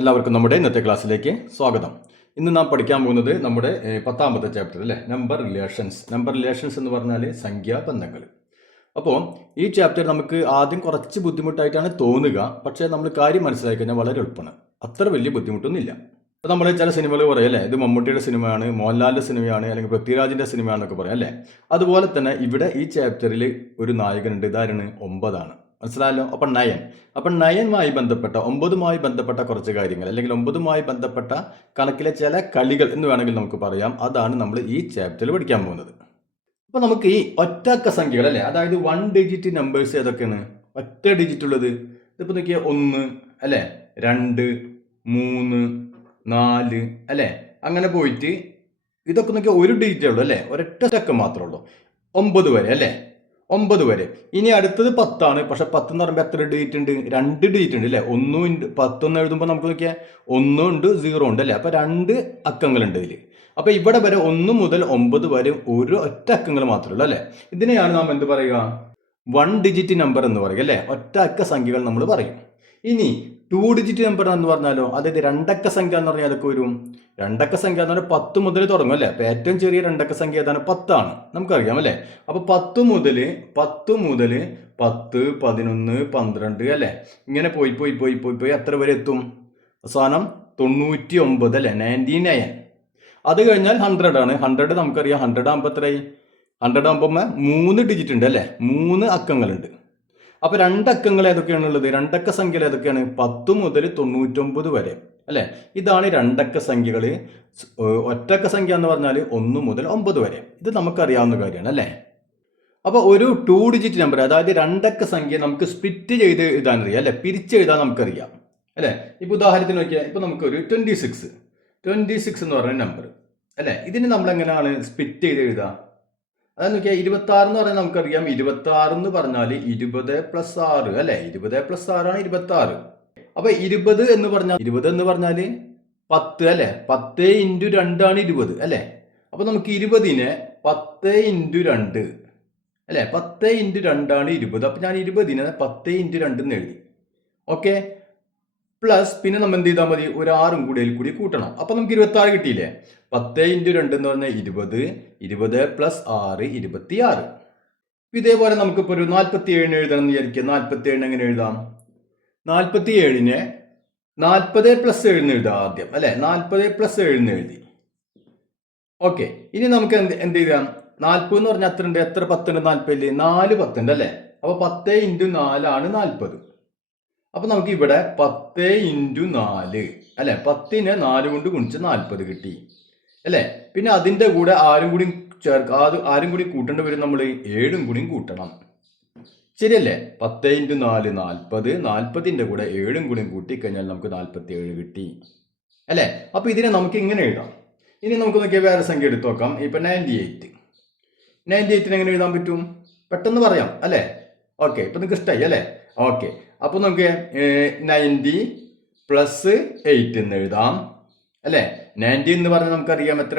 എല്ലാവർക്കും നമ്മുടെ ഇന്നത്തെ ക്ലാസ്സിലേക്ക് സ്വാഗതം. ഇന്ന് നാം പഠിക്കാൻ പോകുന്നത് നമ്മുടെ 10ാമത്തെ ചാപ്റ്റർ അല്ലേ, നമ്പർ റിലേഷൻസ് എന്ന് പറഞ്ഞാൽ സംഖ്യാബന്ധങ്ങൾ. അപ്പോൾ ഈ ചാപ്റ്റർ നമുക്ക് ആദ്യം കുറച്ച് ബുദ്ധിമുട്ടായിട്ടാണ് തോന്നുക, പക്ഷേ നമ്മൾ കാര്യം മനസ്സിലാക്കി കഴിഞ്ഞാൽ വളരെ എളുപ്പമാണ്, അത്ര വലിയ ബുദ്ധിമുട്ടൊന്നുമില്ല. അപ്പോൾ നമ്മൾ ചില സിനിമകൾ പറയും അല്ലേ, ഇത് മമ്മൂട്ടിയുടെ സിനിമയാണ്, മോഹൻലാലിൻ്റെ സിനിമയാണ്, അല്ലെങ്കിൽ പൃഥ്വിരാജിൻ്റെ സിനിമയാണെന്നൊക്കെ പറയാം അല്ലേ. അതുപോലെ തന്നെ ഇവിടെ ഈ ചാപ്റ്ററിൽ ഒരു നായകനുണ്ട്, ഇതാരാണ്? 9 മനസ്സിലായല്ലോ. അപ്പം നയനുമായി ബന്ധപ്പെട്ട 9മായി ബന്ധപ്പെട്ട കുറച്ച് കാര്യങ്ങൾ, അല്ലെങ്കിൽ 9മായി ബന്ധപ്പെട്ട കണക്കിലെ ചില കളികൾ എന്ന് വേണമെങ്കിൽ നമുക്ക് പറയാം. അതാണ് നമ്മൾ ഈ ചാപ്റ്ററിൽ പഠിക്കാൻ പോകുന്നത്. അപ്പോൾ നമുക്ക് ഈ ഒറ്റക്ക സംഖ്യകൾ അല്ലേ, അതായത് 1 ഡിജിറ്റ് നമ്പേഴ്സ് ഏതൊക്കെയാണ്? ഒറ്റ ഡിജിറ്റ് ഉള്ളത് ഇതിപ്പോൾ നോക്കിയാൽ 1 അല്ലേ, 2, 3, 4 അല്ലേ, അങ്ങനെ പോയിട്ട് ഇതൊക്കെ നോക്കിയാൽ ഒരു ഡിജിറ്റേ ഉള്ളൂ അല്ലേ, ഒരൊറ്റ സ്റ്റക്കം മാത്രമേ ഉള്ളൂ. 9 വരെ അല്ലേ, 9 വരെ. ഇനി അടുത്തത് 10 പക്ഷെ 10 എന്ന് പറയുമ്പോൾ എത്ര ഡിജിറ്റ് ഉണ്ട്? 2 ഡിജിറ്റ് ഉണ്ട് അല്ലേ. 10 എഴുതുമ്പോൾ നമുക്ക് നോക്കിയാൽ 1 ഉണ്ട് 0 ഉണ്ട് അല്ലേ, അപ്പോൾ 2 അക്കങ്ങളുണ്ട് ഇതിൽ. അപ്പോൾ ഇവിടെ വരെ 1 മുതൽ 9 വരെ ഒരു ഒറ്റ അക്കങ്ങൾ മാത്രമേ ഉള്ളൂ അല്ലേ. ഇതിനെയാണ് നാം എന്ത് പറയുക? 1 ഡിജിറ്റ് നമ്പർ എന്ന് പറയുക അല്ലേ, ഒറ്റ അക്ക സംഖ്യകൾ നമ്മൾ പറയും. ഇനി 2 ഡിജിറ്റ് നമ്പർ എന്ന് പറഞ്ഞാലോ, അതായത് രണ്ടക്ക സംഖ്യ എന്ന് പറഞ്ഞാൽ അതൊക്കെ വരും. രണ്ടക്ക സംഖ്യ എന്ന് പറഞ്ഞാൽ 10 മുതൽ തുടങ്ങും അല്ലേ. അപ്പോൾ ഏറ്റവും ചെറിയ രണ്ടക്ക സംഖ്യ ഏതാണ്? 10 നമുക്കറിയാം അല്ലേ. അപ്പോൾ 10 മുതൽ 10, 11, 12 അല്ലേ, ഇങ്ങനെ പോയി എത്ര വരെ എത്തും? അവസാനം 99 അല്ലേ, 99. അത് കഴിഞ്ഞാൽ 100 ആണ്. 100 നമുക്കറിയാം. 100 ആകുമ്പോൾ എത്രയായി? 100 ആകുമ്പോൾ 3 ഡിജിറ്റ് ഉണ്ട് അല്ലേ, 3 അക്കങ്ങളുണ്ട്. അപ്പോൾ 2 അക്കങ്ങൾ ഏതൊക്കെയാണ് ഉള്ളത്? രണ്ടക്ക സംഖ്യകൾ ഏതൊക്കെയാണ്? 10 മുതൽ 99 വരെ അല്ലേ. ഇതാണ് രണ്ടക്ക സംഖ്യകൾ. ഒറ്റക്ക സംഖ്യ എന്ന് പറഞ്ഞാൽ 1 മുതൽ 9 വരെ. ഇത് നമുക്കറിയാവുന്ന കാര്യമാണ് അല്ലേ. അപ്പോൾ ഒരു 2 ഡിജിറ്റ് നമ്പർ, അതായത് രണ്ടക്ക സംഖ്യ നമുക്ക് സ്പ്ലിറ്റ് ചെയ്ത് എഴുതാൻ അറിയാം അല്ലേ, പിരിച്ചെഴുതാൻ നമുക്കറിയാം അല്ലേ. ഇപ്പോൾ ഉദാഹരണത്തിന് നോക്കിയാൽ ഇപ്പോൾ നമുക്കൊരു 26 എന്ന് പറയുന്ന നമ്പർ അല്ലേ, ഇതിന് നമ്മൾ എങ്ങനെയാണ് സ്പ്ലിറ്റ് ചെയ്ത് എഴുതുക? അതായത് നോക്കിയാൽ 26 എന്ന് പറഞ്ഞാൽ നമുക്കറിയാം. 26 എന്ന് പറഞ്ഞാൽ 20 + 6 അല്ലേ, 20 + 6 ആണ് 26. അപ്പോൾ 20 എന്ന് പറഞ്ഞാൽ 10 അല്ലേ, 10 × 2 ആണ് 20 അല്ലേ. അപ്പോൾ നമുക്ക് 20നെ 10 × 2 അല്ലേ, 10 × 2 ആണ് 20. അപ്പോൾ ഞാൻ 20നെ 10 × 2 എന്ന് എഴുതി. ഓക്കെ, പ്ലസ് പിന്നെ നമ്മൾ എന്ത് ചെയ്താൽ മതി? ഒരു 6 കൂടി കൂട്ടണം. അപ്പോൾ നമുക്ക് 26 കിട്ടിയില്ലേ. 10 × 2 എന്ന് പറഞ്ഞാൽ 20, 20 + 6 26. ഇതേപോലെ നമുക്കിപ്പോൾ ഒരു 47 എഴുതണം എന്ന് വിചാരിക്കുക. 47 എങ്ങനെ എഴുതാം? 47നെ 40 + 7 എന്ന് എഴുതാം ആദ്യം അല്ലേ, 40 + 7 എന്ന് എഴുതി. ഓക്കെ, ഇനി നമുക്ക് എന്ത് ചെയ്യാം? 40 എന്ന് പറഞ്ഞാൽ എത്ര ഉണ്ട്? എത്ര 10 ഉണ്ട്? 40 4 10 ഉണ്ട് അല്ലേ. അപ്പോൾ 10 × 4 ആണ് 40. അപ്പോൾ നമുക്ക് ഇവിടെ 10 × 4 അല്ലേ, 10നെ 4 കൊണ്ട് ഗുണിച്ച് 40 കിട്ടി അല്ലേ. പിന്നെ അതിൻ്റെ കൂടെ ആരും കൂടി കൂട്ടേണ്ടി വരും. നമ്മൾ 7 കൂടി കൂട്ടണം, ശരിയല്ലേ. 10 × 4 40, 40ൻ്റെ കൂടെ 7 കൂടി കൂട്ടിക്കഴിഞ്ഞാൽ നമുക്ക് 47 കിട്ടി അല്ലേ. അപ്പോൾ ഇതിനെ നമുക്ക് ഇങ്ങനെ എഴുതാം. ഇനി നമുക്ക് നോക്കിയാൽ വേറെ സംഖ്യ എടുത്ത് നോക്കാം. ഇപ്പം 98 എങ്ങനെ എഴുതാൻ പറ്റും? പെട്ടെന്ന് പറയാം അല്ലേ. ഓക്കെ, ഇപ്പം നിങ്ങൾക്ക് ഇഷ്ടമായി അല്ലേ. ഓക്കെ, അപ്പോൾ നമുക്ക് 90 + 8 എന്ന് എഴുതാം അല്ലേ. 90 എന്ന് പറഞ്ഞാൽ നമുക്കറിയാം എത്ര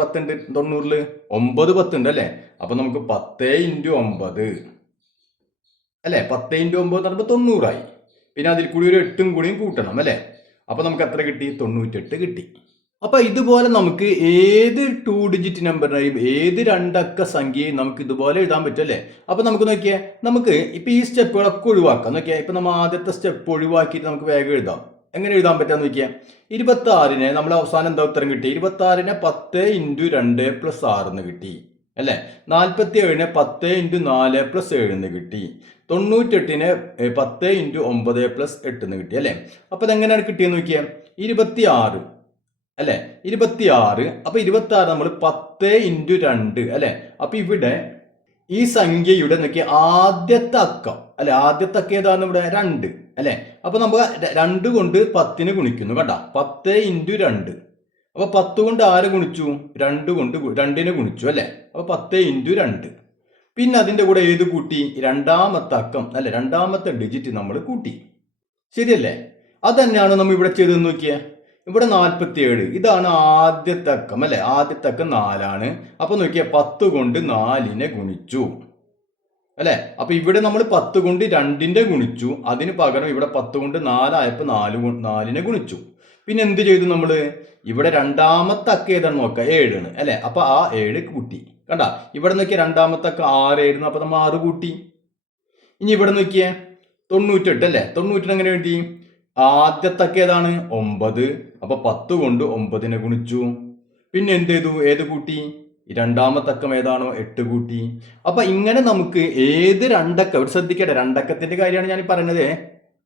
10 ഉണ്ട്? 90ൽ 9 10 ഉണ്ട് അല്ലേ. അപ്പോൾ നമുക്ക് 10 × 9 അല്ലേ, 10 × 9 എന്ന് പറയുമ്പോൾ 90 ആയി. പിന്നെ അതിൽ കൂടി ഒരു 8 കൂടിയും കൂട്ടണം അല്ലേ. അപ്പോൾ നമുക്ക് എത്ര കിട്ടി? 98 കിട്ടി. അപ്പോൾ ഇതുപോലെ നമുക്ക് ഏത് 2 ഡിജിറ്റ് നമ്പറിനെയും ഏത് രണ്ടക്ക സംഖ്യയും നമുക്ക് ഇതുപോലെ എഴുതാൻ പറ്റും അല്ലേ. അപ്പോൾ നമുക്ക് നോക്കിയാൽ നമുക്ക് ഇപ്പോൾ ഈ സ്റ്റെപ്പുകളൊക്കെ ഒഴിവാക്കാം. നോക്കിയാൽ ഇപ്പോൾ നമ്മൾ ആദ്യത്തെ സ്റ്റെപ്പ് ഒഴിവാക്കിയിട്ട് നമുക്ക് വേഗം എഴുതാം. എങ്ങനെ എഴുതാൻ പറ്റാന്ന് നോക്കിയാൽ 26നെ നമ്മൾ അവസാനം എന്താ ഉത്തരം കിട്ടി? 26നെ 10 × 2 + 6 എന്ന് കിട്ടി അല്ലേ. 47നെ 10 × 4 + 7 എന്ന് കിട്ടി. 98നെ 10 × 9 + 8 എന്ന് കിട്ടി അല്ലേ. അപ്പോൾ ഇതെങ്ങനെയാണ് കിട്ടിയെന്ന് നോക്കിയാൽ 26 അല്ലേ, 26. അപ്പോൾ 26 നമ്മൾ 10 × 2 അല്ലേ. അപ്പോൾ ഇവിടെ ഈ സംഖ്യയുടെ നോക്കിയ ആദ്യത്തെ അക്കം അല്ലെ, ആദ്യത്തെ അക്കം ഏതാണ്? ഇവിടെ 2 അല്ലേ. അപ്പോൾ നമ്മൾ 2 കൊണ്ട് 10നെ ഗുണിക്കുന്നു കണ്ടാ, 10 × 2. അപ്പോൾ 10 കൊണ്ട് ആരെ ഗുണിച്ചു? 2 കൊണ്ട് 2നെ ഗുണിച്ചു അല്ലേ. അപ്പോൾ 10 × 2. പിന്നെ അതിൻ്റെ കൂടെ ഏത് കൂട്ടി? രണ്ടാമത്തെ അക്കം അല്ലെ, രണ്ടാമത്തെ ഡിജിറ്റ് നമ്മൾ കൂട്ടി, ശരിയല്ലേ. അത് തന്നെയാണ് നമ്മൾ ഇവിടെ ചെയ്തെന്ന് നോക്കിയേ. ഇവിടെ 47, ഇതാണ് ആദ്യത്തെ അക്കം അല്ലെ, ആദ്യത്തെ അക്കം 4 ആണ്. അപ്പോൾ നോക്കിയാൽ 10 കൊണ്ട് 4നെ ഗുണിച്ചു അല്ലെ. അപ്പൊ ഇവിടെ നമ്മൾ 10 കൊണ്ട് 2ന്റെ ഗുണിച്ചു, അതിന് പകരം ഇവിടെ 10 കൊണ്ട് 4 ആയപ്പോൾ 4നെ ഗുണിച്ചു. പിന്നെ എന്ത് ചെയ്തു നമ്മൾ? ഇവിടെ രണ്ടാമത്തെ അക്ക ഏതാണ് നോക്കുക, 7 ആണ് അല്ലെ. അപ്പൊ ആ 7 കൂട്ടി. കണ്ട, ഇവിടെ നോക്കിയാൽ രണ്ടാമത്തെ അക്ക 6 ആയിരുന്നു, അപ്പൊ നമ്മൾ 6 കൂട്ടി. ഇനി ഇവിടെ നോക്കിയേ 98 അല്ലേ. 98 എങ്ങനെ എഴുതി? ആദ്യത്തെ അക്ക ഏതാണ്? 9. അപ്പൊ 10 കൊണ്ട് 9നെ ഗുണിച്ചു. പിന്നെ എന്ത് ചെയ്തു? ഏത് കൂട്ടി? രണ്ടാമത്തെ അക്കം ഏതാണോ 8 കൂട്ടി. അപ്പൊ ഇങ്ങനെ നമുക്ക് ഏത് രണ്ടക്കം, ഇവിടെ ശ്രദ്ധിക്കട്ടെ, രണ്ടക്കത്തിന്റെ കാര്യമാണ് ഞാൻ പറയുന്നത്.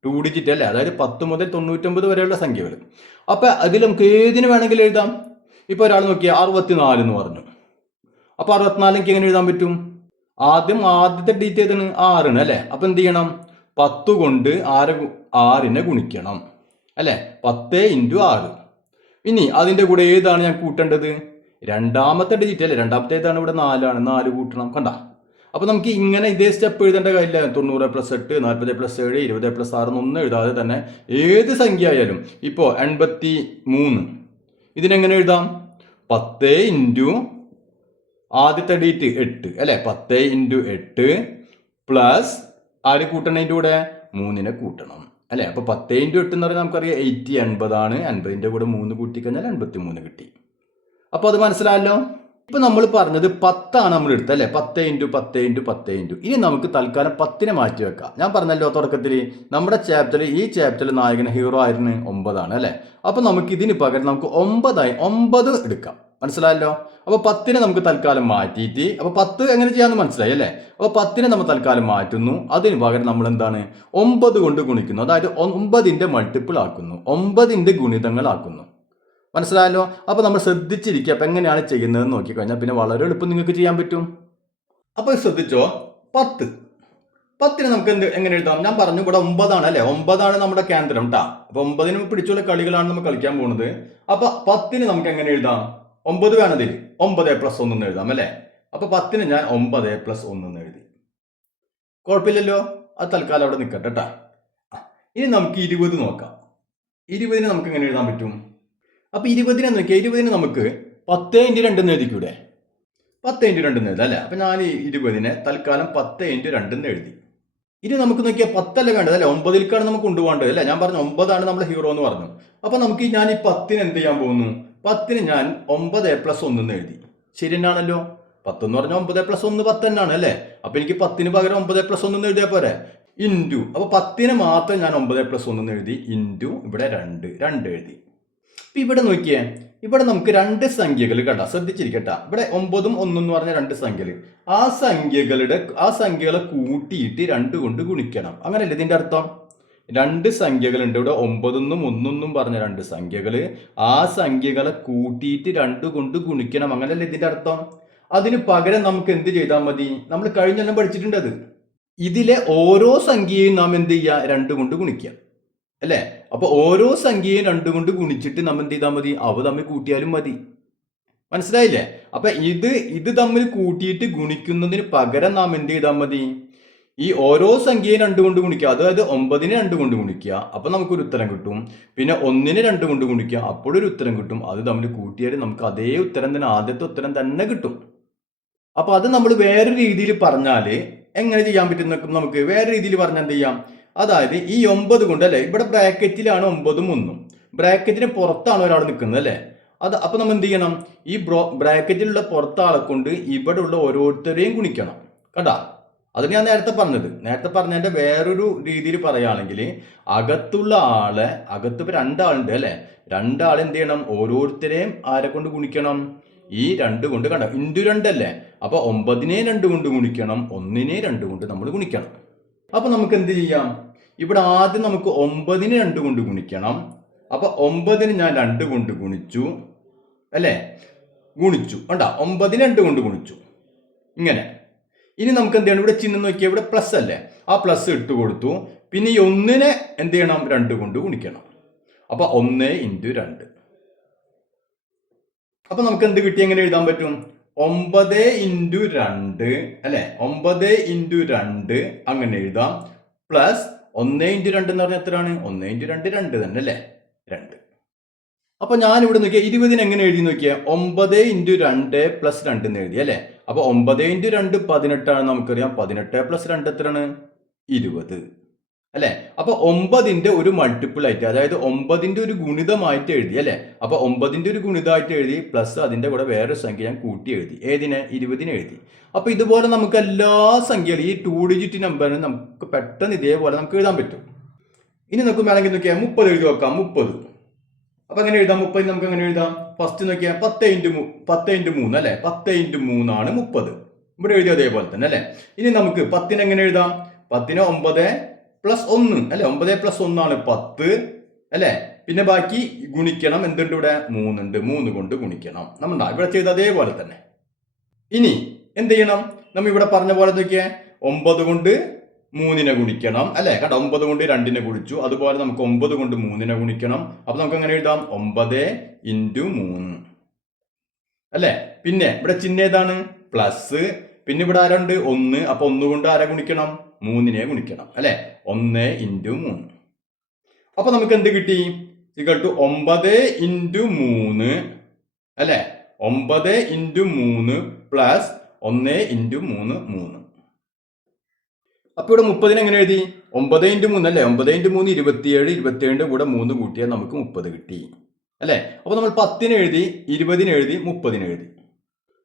2 ഡിജിറ്റ് അല്ലേ, അതായത് 10 മുതൽ 99 വരെയുള്ള സംഖ്യകൾ. അപ്പൊ അതിൽ നമുക്ക് ഏതിന് വേണമെങ്കിലും എഴുതാം. ഇപ്പൊ ഒരാൾ നോക്കിയാൽ 64 എന്ന് പറഞ്ഞു. അപ്പൊ 64 എനിക്ക് എങ്ങനെ എഴുതാൻ പറ്റും? ആദ്യത്തെ ഡിജിറ്റ് ഏതാണ്? 6 ആണ് അല്ലെ. അപ്പൊ എന്ത് ചെയ്യണം? 10 കൊണ്ട് 6നെ ഗുണിക്കണം അല്ലെ. 10 × 6. ഇനി അതിന്റെ കൂടെ ഏതാണ് ഞാൻ കൂട്ടേണ്ടത്? രണ്ടാമത്തെ ഡിജിറ്റ് അല്ലേ. രണ്ടാമത്തെ ഏതാണ്? ഇവിടെ 4 ആണ്. 4 കൂട്ടണം. കണ്ട, അപ്പൊ നമുക്ക് ഇങ്ങനെ ഇതേ സ്റ്റെപ്പ് എഴുതേണ്ട കാര്യമില്ല. 90 + 8, 40 + 7, 20 + 6 ഒന്നും എഴുതാതെ തന്നെ ഏത് സംഖ്യ ആയാലും, ഇപ്പോ 83 ഇതിനെങ്ങനെ എഴുതാം? 10 × ആദ്യത്തെ ഡിജിറ്റ് 8 അല്ലെ. 10 × 8 പ്ലസ് ആര് കൂട്ടണം? അതിൻ്റെ കൂടെ 3നെ കൂട്ടണം അല്ലെ. അപ്പൊ 10 × 8 എന്ന് പറഞ്ഞാൽ നമുക്കറിയാം 80 ആണ്. 80ന്റെ കൂടെ 3 കൂട്ടിക്കഴിഞ്ഞാൽ 83 കിട്ടി. അപ്പൊ അത് മനസ്സിലായല്ലോ. ഇപ്പൊ നമ്മൾ പറഞ്ഞത് 10 ആണ് നമ്മൾ എടുത്തത് അല്ലെ. 10 × 10 × 10 ഇനി നമുക്ക് തൽക്കാലം 10നെ മാറ്റി വെക്കാം. ഞാൻ പറഞ്ഞല്ലോ തുടക്കത്തിൽ, നമ്മുടെ ഈ ചാപ്റ്ററിൽ നായകൻ ഹീറോ ആയിരുന്നു 9 ആണ് അല്ലെ. അപ്പൊ നമുക്ക് ഇതിന് പകരം നമുക്ക് 9 എടുക്കാം. മനസ്സിലായല്ലോ. അപ്പൊ 10നെ നമുക്ക് തൽക്കാലം മാറ്റിയിട്ട്, അപ്പൊ 10 എങ്ങനെ ചെയ്യാന്ന് മനസ്സിലായി അല്ലെ. അപ്പൊ 10നെ നമ്മൾ തൽക്കാലം മാറ്റുന്നു. അതിന് പകരം നമ്മൾ എന്താണ്? 9 കൊണ്ട് ഗുണിക്കുന്നു. അതായത് 9ന്റെ മൾട്ടിപ്പിൾ ആക്കുന്നു, 9ന്റെ ഗുണിതങ്ങൾ ആക്കുന്നു. മനസ്സിലായല്ലോ. അപ്പൊ നമ്മൾ ശ്രദ്ധിച്ചിരിക്കുക. അപ്പൊ എങ്ങനെയാണ് ചെയ്യുന്നതെന്ന് നോക്കിക്കഴിഞ്ഞാൽ പിന്നെ വളരെ എളുപ്പം നിങ്ങൾക്ക് ചെയ്യാൻ പറ്റും. അപ്പൊ ശ്രദ്ധിച്ചോ, 10നെ നമുക്ക് എങ്ങനെ എഴുതാം? ഞാൻ പറഞ്ഞു ഇവിടെ 9 ആണ് അല്ലെ. 9 ആണ് നമ്മുടെ കേന്ദ്രം ട്ടാ. അപ്പൊ 9ന് പിടിച്ചുള്ള കളികളാണ് നമ്മൾ കളിക്കാൻ പോകുന്നത്. അപ്പൊ 10ന് നമുക്ക് എങ്ങനെ എഴുതാം? 9 വേണതിൽ 9 + 1 എന്ന് എഴുതാം അല്ലെ. അപ്പൊ 10ന് ഞാൻ 9 + 1 എന്ന് എഴുതി. കുഴപ്പമില്ലല്ലോ. അത് തൽക്കാലം അവിടെ നിൽക്കട്ടെ ട്ടാ. ഇനി നമുക്ക് 20 നോക്കാം. 20ന് നമുക്ക് എങ്ങനെ എഴുതാൻ പറ്റും? അപ്പൊ 20നെ നോക്കിയാൽ 20ന് നമുക്ക് 10 × 2 എന്ന് എഴുതിക്കൂടെ? 10 × 2 എന്ന് എഴുതാം അല്ലെ. അപ്പൊ ഞാൻ 20നെ തൽക്കാലം 10 × 2 എന്ന് എഴുതി. ഇനി നമുക്ക് നോക്കിയാൽ 10 അല്ലേ വേണ്ടത് അല്ലെ. 9ലേക്കാണ് നമുക്ക് കൊണ്ടുപോകേണ്ടത് അല്ലെ. ഞാൻ പറഞ്ഞു 9 ആണ് നമ്മുടെ ഹീറോ എന്ന് പറഞ്ഞു. അപ്പൊ നമുക്ക് ഞാൻ ഈ 10ന് എന്ത് ചെയ്യാൻ പോകുന്നു? 10ന് ഞാൻ 9 + 1 എന്ന് എഴുതി. ശരി തന്നെയാണല്ലോ. 10 എന്ന് പറഞ്ഞാൽ 9 + 1 10 തന്നെയാണ് അല്ലെ. അപ്പൊ എനിക്ക് 10ന് പകരം 9 + 1 എന്ന് എഴുതിയാൽ പോരെ. ഇൻറ്റു, അപ്പൊ 10ന് മാത്രം ഞാൻ 9 + 1 എന്ന് എഴുതി. ഇൻറ്റു ഇവിടെ 2 എഴുതി. ഇപ്പൊ ഇവിടെ നോക്കിയേ, ഇവിടെ നമുക്ക് 2 സംഖ്യകൾ കണ്ട, ശ്രദ്ധിച്ചിരിക്കട്ടെ. ഇവിടെ 9ഉം 1 എന്ന് പറഞ്ഞ 2 സംഖ്യകൾ. ആ സംഖ്യകളെ കൂട്ടിയിട്ട് 2 കൊണ്ട് ഗുണിക്കണം. അങ്ങനല്ലേ ഇതിന്റെ അർത്ഥം? 2 സംഖ്യകളുണ്ട് ഇവിടെ. 9 1 പറഞ്ഞ 2 സംഖ്യകള്. ആ സംഖ്യകളെ കൂട്ടിയിട്ട് 2 കൊണ്ട് ഗുണിക്കണം. അങ്ങനല്ലേ ഇതിന്റെ അർത്ഥം? അതിന് പകരം നമുക്ക് എന്ത് ചെയ്താൽ മതി? നമ്മൾ കഴിഞ്ഞെല്ലാം പഠിച്ചിട്ടുണ്ട് അത്. ഇതിലെ ഓരോ സംഖ്യയും നാം എന്ത് ചെയ്യുക? 2 കൊണ്ട് ഗുണിക്കുക അല്ലെ. അപ്പൊ ഓരോ സംഖ്യയും 2 കൊണ്ട് ഗുണിച്ചിട്ട് നമ്മൾ എന്ത് ചെയ്താൽ മതി? അവ തമ്മിൽ കൂട്ടിയാലും മതി. മനസ്സിലായില്ലേ? അപ്പൊ ഇത് തമ്മിൽ കൂട്ടിയിട്ട് ഗുണിക്കുന്നതിന് പകരം നാം എന്ത് ചെയ്താൽ മതി? ഈ ഓരോ സംഖ്യയും 2 കൊണ്ട് ഗുണിക്കുക. അതായത് 9നെ 2 കൊണ്ട് ഗുണിക്കുക, അപ്പൊ നമുക്കൊരു ഉത്തരം കിട്ടും. പിന്നെ 1നെ 2 കൊണ്ട് ഗുണിക്കുക, അപ്പോഴൊരു ഉത്തരം കിട്ടും. അത് തമ്മിൽ കൂട്ടിയാൽ നമുക്ക് അതേ ഉത്തരം തന്നെ, ആദ്യത്തെ ഉത്തരം തന്നെ കിട്ടും. അപ്പൊ അത് നമ്മൾ വേറെ രീതിയിൽ പറഞ്ഞാല് എങ്ങനെ ചെയ്യാൻ പറ്റും? നമുക്ക് വേറെ രീതിയിൽ പറഞ്ഞാൽ എന്ത് ചെയ്യാം? അതായത് ഈ 9 കൊണ്ട് അല്ലെ, ഇവിടെ ബ്രാക്കറ്റിലാണ് 9ഉം 1ഉം. ബ്രാക്കറ്റിന് പുറത്താണ് ഒരാൾ നിൽക്കുന്നത് അല്ലെ. അപ്പൊ നമ്മൾ എന്ത് ചെയ്യണം? ഈ ബ്രാക്കറ്റിലുള്ള പുറത്തെ ആളെ കൊണ്ട് ഇവിടെ ഉള്ള ഓരോരുത്തരെയും ഗുണിക്കണം. കണ്ടാ, അത് ഞാൻ നേരത്തെ പറഞ്ഞതിന്റെ വേറൊരു രീതിയിൽ പറയുകയാണെങ്കിൽ, അകത്തുള്ള ആളെ, അകത്ത് ഇപ്പൊ 2 ആളുണ്ട് അല്ലെ. 2 ആൾ എന്ത് ചെയ്യണം? ഓരോരുത്തരെയും ആരെ കൊണ്ട് ഗുണിക്കണം? ഈ 2 കൊണ്ട്. കണ്ട, ഇൻറ്റു 2 അല്ലേ. അപ്പൊ 9നെ 2 കൊണ്ട് ഗുണിക്കണം, 1നെ 2 കൊണ്ട് നമ്മൾ ഗുണിക്കണം. അപ്പൊ നമുക്ക് എന്ത് ചെയ്യാം? ഇവിടെ ആദ്യം നമുക്ക് 9നെ 2 കൊണ്ട് ഗുണിക്കണം. അപ്പൊ 9ന് ഞാൻ 2 കൊണ്ട് ഗുണിച്ചു അല്ലെ. ഗുണിച്ചു കണ്ടാ, 9നെ 2 കൊണ്ട് ഗുണിച്ചു. ഇങ്ങനെ. ഇനി നമുക്ക് എന്ത് ചെയ്യണം? ഇവിടെ ചിഹ്നം നോക്കിയാൽ ഇവിടെ പ്ലസ് അല്ലേ. ആ പ്ലസ് ഇട്ട് കൊടുത്തു. പിന്നെ ഈ 1നെ എന്ത് ചെയ്യണം? 2 കൊണ്ട് ഗുണിക്കണം. അപ്പൊ 1 × 2. അപ്പൊ നമുക്ക് എന്ത് കിട്ടി? എങ്ങനെ എഴുതാൻ പറ്റും? 9 × 2 അല്ലെ. 9 × 2 അങ്ങനെ എഴുതാം. പ്ലസ് 1 × 2 എന്ന് പറഞ്ഞാൽ എത്രയാണ്? 1 × 2 2 തന്നെ അല്ലെ. 2. അപ്പൊ ഞാൻ ഇവിടെ നോക്കിയാൽ 20ന് എങ്ങനെ എഴുതി നോക്കിയാൽ 9 × 2 + 2 എന്ന് എഴുതി അല്ലെ. അപ്പൊ 9 × 2 18 ആണ് നമുക്കറിയാം. 18 + 2 എത്രയാണ്? 20. അല്ലെ. അപ്പൊ 9ന്റെ ഒരു മൾട്ടിപ്പിൾ ആയിട്ട്, അതായത് 9ന്റെ ഒരു ഗുണിതമായിട്ട് എഴുതി അല്ലെ. അപ്പൊ 9ന്റെ ഒരു ഗുണിതമായിട്ട് എഴുതി പ്ലസ് അതിന്റെ കൂടെ വേറൊരു സംഖ്യ ഞാൻ കൂട്ടി എഴുതി. ഏതിനെ? 20നെ എഴുതി. അപ്പൊ ഇതുപോലെ നമുക്ക് എല്ലാ സംഖ്യകളും ഈ 2 ഡിജിറ്റ് നമ്പറിന് നമുക്ക് പെട്ടെന്ന് ഇതേപോലെ നമുക്ക് എഴുതാൻ പറ്റും. ഇനി നമുക്ക് വേണമെങ്കിൽ നോക്കിയാൽ 30 എഴുതി നോക്കാം. 30. അപ്പൊ എങ്ങനെ എഴുതാം? 30 നമുക്ക് എങ്ങനെ എഴുതാം? ഫസ്റ്റ് നോക്കിയാൽ 10 ഇൻറ്റു 3 അല്ലെ. 10 ഇൻറ്റു 3 ആണ് 30. ഇവിടെ എഴുതി അതേപോലെ തന്നെ അല്ലെ. ഇനി നമുക്ക് 10ന് എങ്ങനെ എഴുതാം? 10ന് 9 പ്ലസ് 1 അല്ലെ. 9 പ്ലസ് 1 ആണ് 10 അല്ലെ. പിന്നെ ബാക്കി ഗുണിക്കണം. എന്തുണ്ട് ഇവിടെ? 3 ഉണ്ട്. 3 കൊണ്ട് ഗുണിക്കണം. നമ്മൾ ഇവിടെ ചെയ്ത അതേപോലെ തന്നെ. ഇനി എന്ത് ചെയ്യണം? നമ്മൾ ഇവിടെ പറഞ്ഞ പോലെ നോക്കിയേ, 9 കൊണ്ട് 3നെ ഗുണിക്കണം അല്ലെ. കാരണം 9 കൊണ്ട് 2നെ ഗുണിച്ചു. അതുപോലെ നമുക്ക് 9 കൊണ്ട് 3നെ ഗുണിക്കണം. അപ്പൊ നമുക്ക് എങ്ങനെ എഴുതാം? 9 ഇൻറ്റു 3 അല്ലെ. പിന്നെ ഇവിടെ ചിഹ്നം ഏതാണ്? പ്ലസ്. പിന്നെ ഇവിടെ ആരുണ്ട്? 1. അപ്പൊ 1 കൊണ്ട് ആരെ ഗുണിക്കണം? 3നെ ഗുണിക്കണം അല്ലെ. 1 ഇൻറ്റു 3. അപ്പൊ നമുക്ക് എന്ത് കിട്ടി? ഇക്വൽ ടു 9 ഇൻറ്റു 3 അല്ലെ. 9 ഇൻറ്റു 3 പ്ലസ് 1 ഇൻറ്റു 3 3. അപ്പൊ ഇവിടെ 30ന് എങ്ങനെ എഴുതി? 9 ഇൻറ്റു 3 അല്ലെ. 9 ഇൻറ്റു 3 27. 27ന്റെ കൂടെ 3 കൂട്ടിയാൽ നമുക്ക് 30 കിട്ടി അല്ലെ. അപ്പൊ നമ്മൾ 10ന് എഴുതി, 20ന് എഴുതി, 30ന് എഴുതി.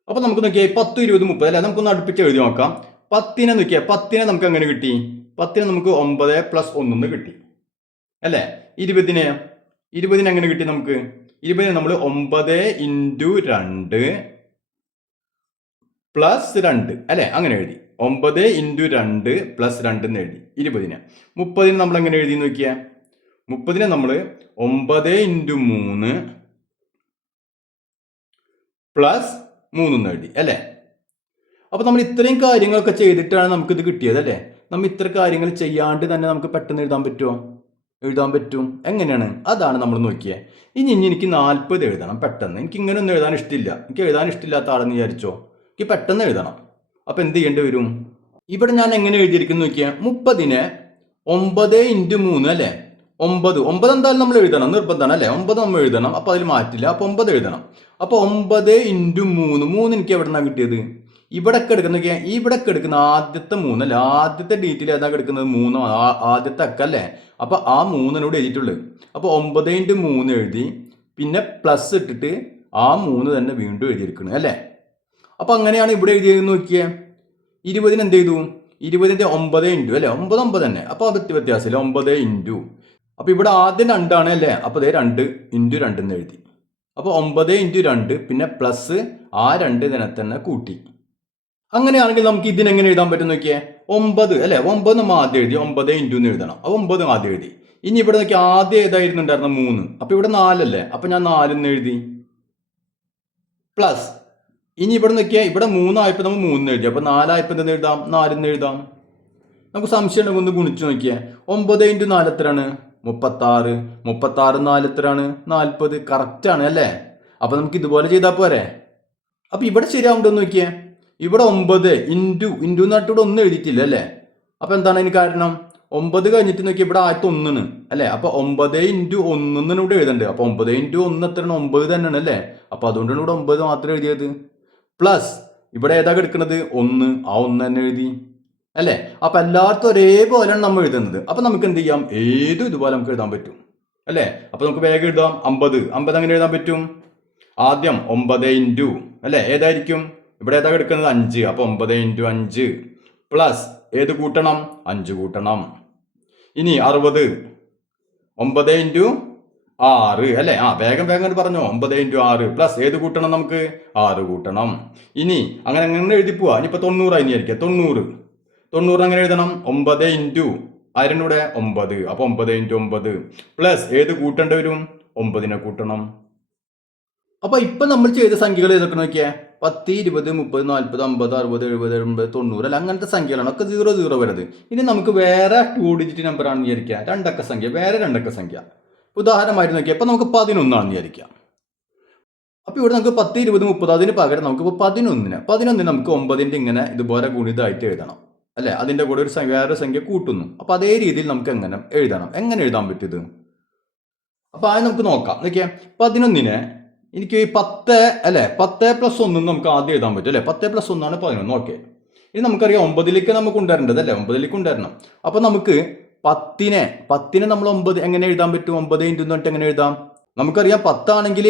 അപ്പൊ നമുക്ക് നോക്കിയാൽ 10, 20, 30 അല്ലെ. നമുക്കൊന്ന് അടുപ്പിച്ച് എഴുതി നോക്കാം. 10നെ നോക്കിയാൽ 10നെ നമുക്ക് എങ്ങനെ കിട്ടി? 10നെ നമുക്ക് 9 പ്ലസ് 1 കിട്ടി അല്ലെ. 20നെ എങ്ങനെ കിട്ടി നമുക്ക്? 20നെ നമ്മൾ 9 ഇൻറ്റു 2 പ്ലസ് 2 അല്ലെ. അങ്ങനെ എഴുതി. 9 ഇൻറ്റു 2 പ്ലസ് 2 എന്ന് എഴുതി 20നെ. 30ന് നമ്മൾ എങ്ങനെ എഴുതി നോക്കിയാൽ? 30നെ നമ്മൾ 9 ഇൻറ്റു 3 പ്ലസ് 3 എന്ന് എഴുതി അല്ലെ. അപ്പൊ നമ്മൾ ഇത്രയും കാര്യങ്ങളൊക്കെ ചെയ്തിട്ടാണ് നമുക്കിത് കിട്ടിയത് അല്ലെ. നമ്മൾ ഇത്ര കാര്യങ്ങൾ ചെയ്യാണ്ട് തന്നെ നമുക്ക് പെട്ടെന്ന് എഴുതാൻ പറ്റുമോ? എഴുതാൻ പറ്റും. എങ്ങനെയാണ്? അതാണ് നമ്മൾ നോക്കിയത്. ഇനി എനിക്ക് 40 എഴുതണം പെട്ടെന്ന്. എനിക്ക് ഇങ്ങനെ ഒന്നും എഴുതാൻ ഇഷ്ടമില്ല. എനിക്ക് എഴുതാൻ ഇഷ്ടമില്ലാത്ത ആളെന്ന് വിചാരിച്ചോ. എനിക്ക് പെട്ടെന്ന് എഴുതണം. അപ്പൊ എന്ത് ചെയ്യേണ്ടി വരും? ഇവിടെ ഞാൻ എങ്ങനെ എഴുതിയിരിക്കുന്നു നോക്കിയാൽ, 30നെ 9 ഇൻറ്റു 3 അല്ലെ. 9 എന്തായാലും നമ്മൾ എഴുതണം, നിർബന്ധമാണ് അല്ലെ. 9 നമ്മൾ എഴുതണം. അപ്പൊ അതിൽ മാറ്റില്ല. അപ്പൊ 9 എഴുതണം. അപ്പൊ 9 ഇൻറ്റു 3 എനിക്ക് എവിടെ നിന്നാണ് കിട്ടിയത്? ഇവിടെ എടുക്കുന്ന നോക്കിയാൽ, ഇവിടെ എടുക്കുന്ന ആദ്യത്തെ 3 അല്ലെ. ആദ്യത്തെ ഡീറ്റെയിൽ ഏതാ എടുക്കുന്നത്? 3 ആദ്യത്തെ അക്ക അല്ലെ. അപ്പൊ ആ 3 എഴുതിയിട്ടുള്ളത്. അപ്പൊ 9 ഇൻറ്റു 3 എഴുതി, പിന്നെ പ്ലസ് ഇട്ടിട്ട് ആ 3 തന്നെ വീണ്ടും എഴുതിയിരിക്കുന്നത് അല്ലെ. അപ്പൊ അങ്ങനെയാണ് ഇവിടെ എഴുതിയത് നോക്കിയേ. 20ന് എന്ത് ചെയ്തു? 20ന്റെ 9 ഇൻറ്റു അല്ലെ. 9 തന്നെ. അപ്പൊ അത് വ്യത്യാസമില്ല. 9 ഇൻറ്റു. അപ്പൊ ഇവിടെ ആദ്യം 2 ആണ് അല്ലെ. അപ്പൊ അതേ 2 ഇൻറ്റു 2 എന്ന് എഴുതി. അപ്പൊ 9 ഇൻറ്റു 2 പിന്നെ പ്ലസ് ആ 2 ഇതിനെ തന്നെ കൂട്ടി. അങ്ങനെയാണെങ്കിൽ നമുക്ക് ഇതിനെങ്ങനെ എഴുതാൻ പറ്റും നോക്കിയേ. 9 അല്ലെ. 9 നമ്മൾ ആദ്യം എഴുതി. 9 ഇൻറ്റു എന്ന് എഴുതണം. അപ്പൊ 9 ആദ്യം എഴുതി. ഇനി ഇവിടെ നോക്കി ആദ്യം ഏതായിരുന്നുണ്ടായിരുന്ന 3. അപ്പൊ ഇവിടെ 4 അല്ലേ. അപ്പൊ ഞാൻ 4 എന്ന് എഴുതി. പ്ലസ് ഇനി ഇവിടെ നോക്കിയാൽ ഇവിടെ 3 ആയപ്പോൾ നമ്മൾ 3 എഴുതി. അപ്പൊ 4 ആയപ്പോൾ എന്തെന്ന് എഴുതാം? 4 എന്ന് എഴുതാം. നമുക്ക് സംശയം ഉണ്ടെങ്കിൽ ഒന്ന് ഗുണിച്ചു നോക്കിയേ. 9 ഇൻറ്റു 4 എത്രയാണ്? 36. 36 4 എത്രയാണ്? 40. കറക്റ്റ് ആണ് അല്ലേ. അപ്പൊ നമുക്ക് ഇതുപോലെ ചെയ്താൽ പോരെ. അപ്പൊ ഇവിടെ ശരിയാവുണ്ടോന്ന് നോക്കിയേ. ഇവിടെ 9 ഇൻറ്റു എന്നിട്ട് ഇവിടെ 1 എഴുതിയിട്ടില്ല അല്ലേ. അപ്പൊ എന്താണ് അതിന് കാരണം? 9 കഴിഞ്ഞിട്ട് നോക്കി ഇവിടെ ആദ്യത്തെ 1 അല്ലെ. അപ്പൊ 9 ഇൻറ്റു 1 ഇവിടെ എഴുതണ്ടേ. അപ്പൊ 9 ഇൻറ്റു 1 എത്രയാണ്? 9 തന്നെയാണ് അല്ലേ. അപ്പൊ അതുകൊണ്ടാണ് ഇവിടെ 9 മാത്രം എഴുതിയത്. പ്ലസ് ഇവിടെ ഏതാ എടുക്കുന്നത്? 1. ആ 1 തന്നെ എഴുതി അല്ലെ. അപ്പൊ എല്ലാവർക്കും ഒരേപോലെയാണ് നമ്മൾ എഴുതുന്നത്. അപ്പൊ നമുക്ക് എന്ത് ചെയ്യാം? ഏതും ഇതുപോലെ നമുക്ക് എഴുതാൻ പറ്റും അല്ലെ. അപ്പൊ നമുക്ക് വേഗം എഴുതാം. 50 അങ്ങനെ എഴുതാൻ പറ്റും. ആദ്യം 9 ഇൻറ്റു അല്ലെ. ഏതായിരിക്കും? ഇവിടെ ഏതാ എടുക്കുന്നത്? 5. അപ്പൊ 9 ഇൻറ്റു 5 പ്ലസ് ഏത് കൂട്ടണം? 5 കൂട്ടണം. ഇനി 60. 9 ഇൻറ്റു 6 അല്ലെ. വേഗം പറഞ്ഞോ. 9 ഇൻറ്റു 6 പ്ലസ് ഏത് കൂട്ടണം? നമുക്ക് 6 കൂട്ടണം. ഇനി അങ്ങനെ എഴുതി പോവാ. ഇനിയിപ്പോ 90 ഇനിയായിരിക്കാം. 90 അങ്ങനെ എഴുതണം. 9 ഇൻറ്റു ആയിരം കൂടെ 9. അപ്പൊ 9 ഇൻറ്റു 9 പ്ലസ് ഏത് കൂട്ടേണ്ടി വരും? 9നെ കൂട്ടണം. അപ്പൊ ഇപ്പൊ നമ്മൾ ചെയ്ത സംഖ്യകൾ ഏതൊക്കെ നോക്കിയേ. 10, 20, 30, 40, 50, 60, 70, 80, 90 അല്ല. അങ്ങനത്തെ സംഖ്യകളാണ് ഒക്കെ 0 വരുന്നത്. ഇനി നമുക്ക് വേറെ 2 ഡിജിറ്റ് നമ്പർ ആണെന്ന് വിചാരിക്കുക. 2 അക്ക സംഖ്യ, വേറെ 2 അക്ക സംഖ്യ. ഉദാഹരണമായിട്ട് നോക്കിയാൽ ഇപ്പൊ നമുക്ക് 11 ആണെന്ന് വിചാരിക്കാം. അപ്പൊ ഇവിടെ നമുക്ക് 10, 20, 30 അതിന് പകരം നമുക്ക് 11 നമുക്ക് 9ന്റെ ഇങ്ങനെ ഇതുപോലെ ഗുണിതമായിട്ട് എഴുതണം അല്ലെ. അതിന്റെ കൂടെ ഒരു വേറെ സംഖ്യ കൂട്ടുന്നു. അപ്പൊ അതേ രീതിയിൽ നമുക്ക് എങ്ങനെ എഴുതണം? എങ്ങനെ എഴുതാൻ പറ്റിയത്? അപ്പൊ ആദ്യം നമുക്ക് നോക്കാം. നോക്കിയേ. 11നെ എനിക്ക് 10 അല്ലെ. 10 പ്ലസ് 1 നമുക്ക് ആദ്യം എഴുതാൻ പറ്റും അല്ലെ. 10 പ്ലസ് 1 ആണ് 11. ഓക്കെ. ഇനി നമുക്കറിയാം 9ലേക്ക് നമുക്ക് കൊണ്ടുവരേണ്ടത് അല്ലെ. 9ലേക്ക് കൊണ്ടുവരണം. അപ്പൊ നമുക്ക് പത്തിനെ നമ്മൾ 9 എങ്ങനെ എഴുതാൻ പറ്റും? 9 ഇൻറ്റു എന്നിട്ട് എങ്ങനെ എഴുതാം? നമുക്കറിയാം 10 ആണെങ്കിൽ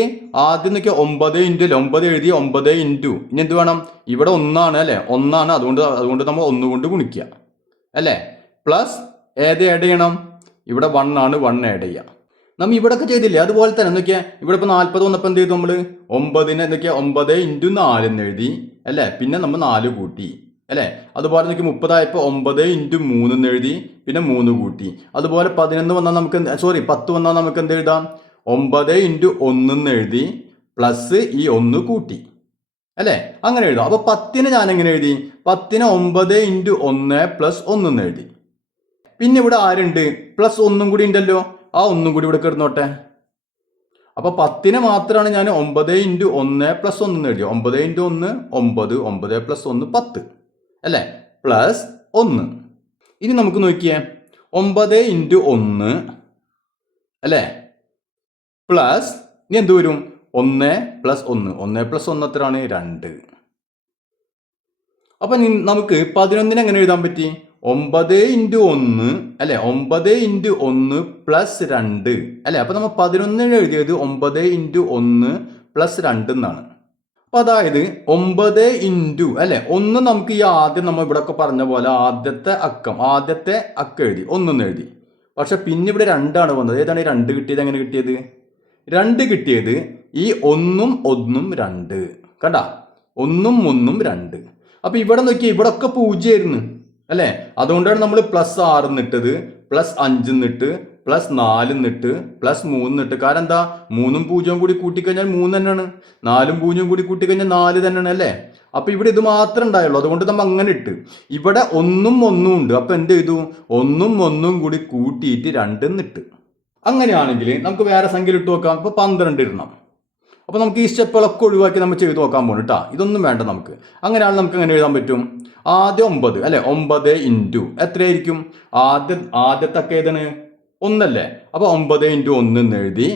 ആദ്യം നോക്കിയാൽ 9 ഇൻറ്റു 9 എഴുതി 9 ഇൻറ്റു ഇനി എന്ത് വേണം? ഇവിടെ 1 അല്ലേ, 1 അതുകൊണ്ട് നമ്മൾ 1 കൊണ്ട് ഗുണിക്കുക അല്ലേ. പ്ലസ് ഏത് ആഡ് ചെയ്യണം? ഇവിടെ 1 ആണ്, 1 ആഡ് ചെയ്യുക. നമ്മൾ ഇവിടെ ഒക്കെ ചെയ്തില്ലേ അതുപോലെ തന്നെ നോക്കിയാൽ ഇവിടെ ഇപ്പോൾ 40 വന്നപ്പോൾ എന്ത് ചെയ്തു? നമ്മൾ 9നെ എന്തൊക്കെയാ 9 ഇൻറ്റു 4 എന്ന് എഴുതി അല്ലേ, പിന്നെ നമ്മൾ 4 കൂട്ടി അല്ലേ. അതുപോലെ നോക്കി 30 ആയപ്പോൾ 9 ഇൻറ്റു 3 എന്ന് എഴുതി, പിന്നെ 3 കൂട്ടി. അതുപോലെ 11 വന്നാൽ നമുക്ക് 10 വന്നാൽ നമുക്ക് എന്ത് എഴുതാം? 9 ഇൻറ്റു 1 എന്ന് എഴുതി പ്ലസ് ഈ 1 കൂട്ടി അല്ലേ, അങ്ങനെ എഴുതാം. അപ്പോൾ 10നെ ഞാൻ എങ്ങനെ എഴുതി? 10നെ 9 ഇൻറ്റു 1 പ്ലസ് 1 എന്ന് എഴുതി. പിന്നെ ഇവിടെ ആരുണ്ട്? പ്ലസ് 1 കൂടി ഉണ്ടല്ലോ, ആ 1 കൂടി ഇവിടെ കിടന്നോട്ടെ. അപ്പോൾ 10നെ മാത്രമാണ് ഞാൻ 9 ഇൻറ്റു 1 പ്ലസ് 1 എന്ന് എഴുതി. 9 ഇൻറ്റു 1 9, 9 പ്ലസ് 1 10 അല്ലേ, പ്ലസ് 1. ഇനി നമുക്ക് നോക്കിയേ 9 ഇൻറ്റു 1 അല്ലേ പ്ലസ് ഇനി എന്ത് വരും? 1 പ്ലസ് 1, 1 പ്ലസ് 1 എത്രയാണ്? 2. അപ്പം നമുക്ക് 11നെ എങ്ങനെ എഴുതാൻ പറ്റി? 9 ഇൻറ്റു 1 അല്ലേ, 9 ഇൻറ്റു 1 പ്ലസ് 2 അല്ലേ. അപ്പം നമ്മൾ 11 എഴുതിയത് 9 ഇൻറ്റു 1 പ്ലസ് 2 എന്നാണ്. അപ്പം അതായത് 9 ഇൻറ്റു അല്ലേ 1 നമുക്ക് ഈ ആദ്യം നമ്മൾ ഇവിടെ ഒക്കെ പറഞ്ഞ പോലെ ആദ്യത്തെ അക്കം എഴുതി 1 എഴുതി. പക്ഷെ പിന്നെ ഇവിടെ 2 ആണ് വന്നത്. ഏതാണ് ഈ 2 കിട്ടിയത്? എങ്ങനെ കിട്ടിയത്? 2 കിട്ടിയത് ഈ 1ഉം 1ഉം 2 കണ്ടാ, 1ഉം 1ഉം 2. അപ്പം ഇവിടെ നോക്കിയാൽ ഇവിടെ ഒക്കെ 0 ആയിരുന്നു അല്ലേ. അതുകൊണ്ടാണ് നമ്മൾ പ്ലസ് 6 എന്നിട്ടത്, പ്ലസ് 5 എന്നിട്ട്, പ്ലസ് 4 എന്നിട്ട്, പ്ലസ് 3 എന്നിട്ട്. കാരണം എന്താ? 3ഉം 0ഉം കൂടി കൂട്ടിക്കഴിഞ്ഞാൽ 3 തന്നെയാണ്, 4ഉം 0ഉം കൂടി കൂട്ടിക്കഴിഞ്ഞാൽ 4 തന്നെയാണ് അല്ലേ. അപ്പൊ ഇവിടെ ഇത് മാത്രം ഉണ്ടായുള്ളൂ, അതുകൊണ്ട് നമ്മൾ അങ്ങനെ ഇട്ട്. ഇവിടെ 1ഉം 1ഉം ഉണ്ട്, അപ്പൊ എന്ത് ചെയ്തു? 1ഉം 1ഉം കൂടി കൂട്ടിയിട്ട് 2 എന്നിട്ട്. അങ്ങനെയാണെങ്കിൽ നമുക്ക് വേറെ സംഖ്യ ഇട്ട് നോക്കാം. ഇപ്പൊ 12 ഇടണം. അപ്പൊ നമുക്ക് ഈ സ്റ്റെപ്പുകളൊക്കെ ഒഴിവാക്കി നമ്മൾ ചെയ്ത് നോക്കാൻ പോകും കേട്ടോ. ഇതൊന്നും വേണ്ട നമുക്ക്. അങ്ങനെയാണെങ്കിൽ നമുക്ക് എങ്ങനെ എഴുതാൻ പറ്റും? ആദ്യം 9 അല്ലെ, 9 ഇൻറ്റു എത്രയായിരിക്കും? ആദ്യത്തെ ഒക്കെ ഏതാണ്? 1 അല്ലേ. അപ്പൊ 9 ഇൻറ്റു 1 എന്ന് എഴുതി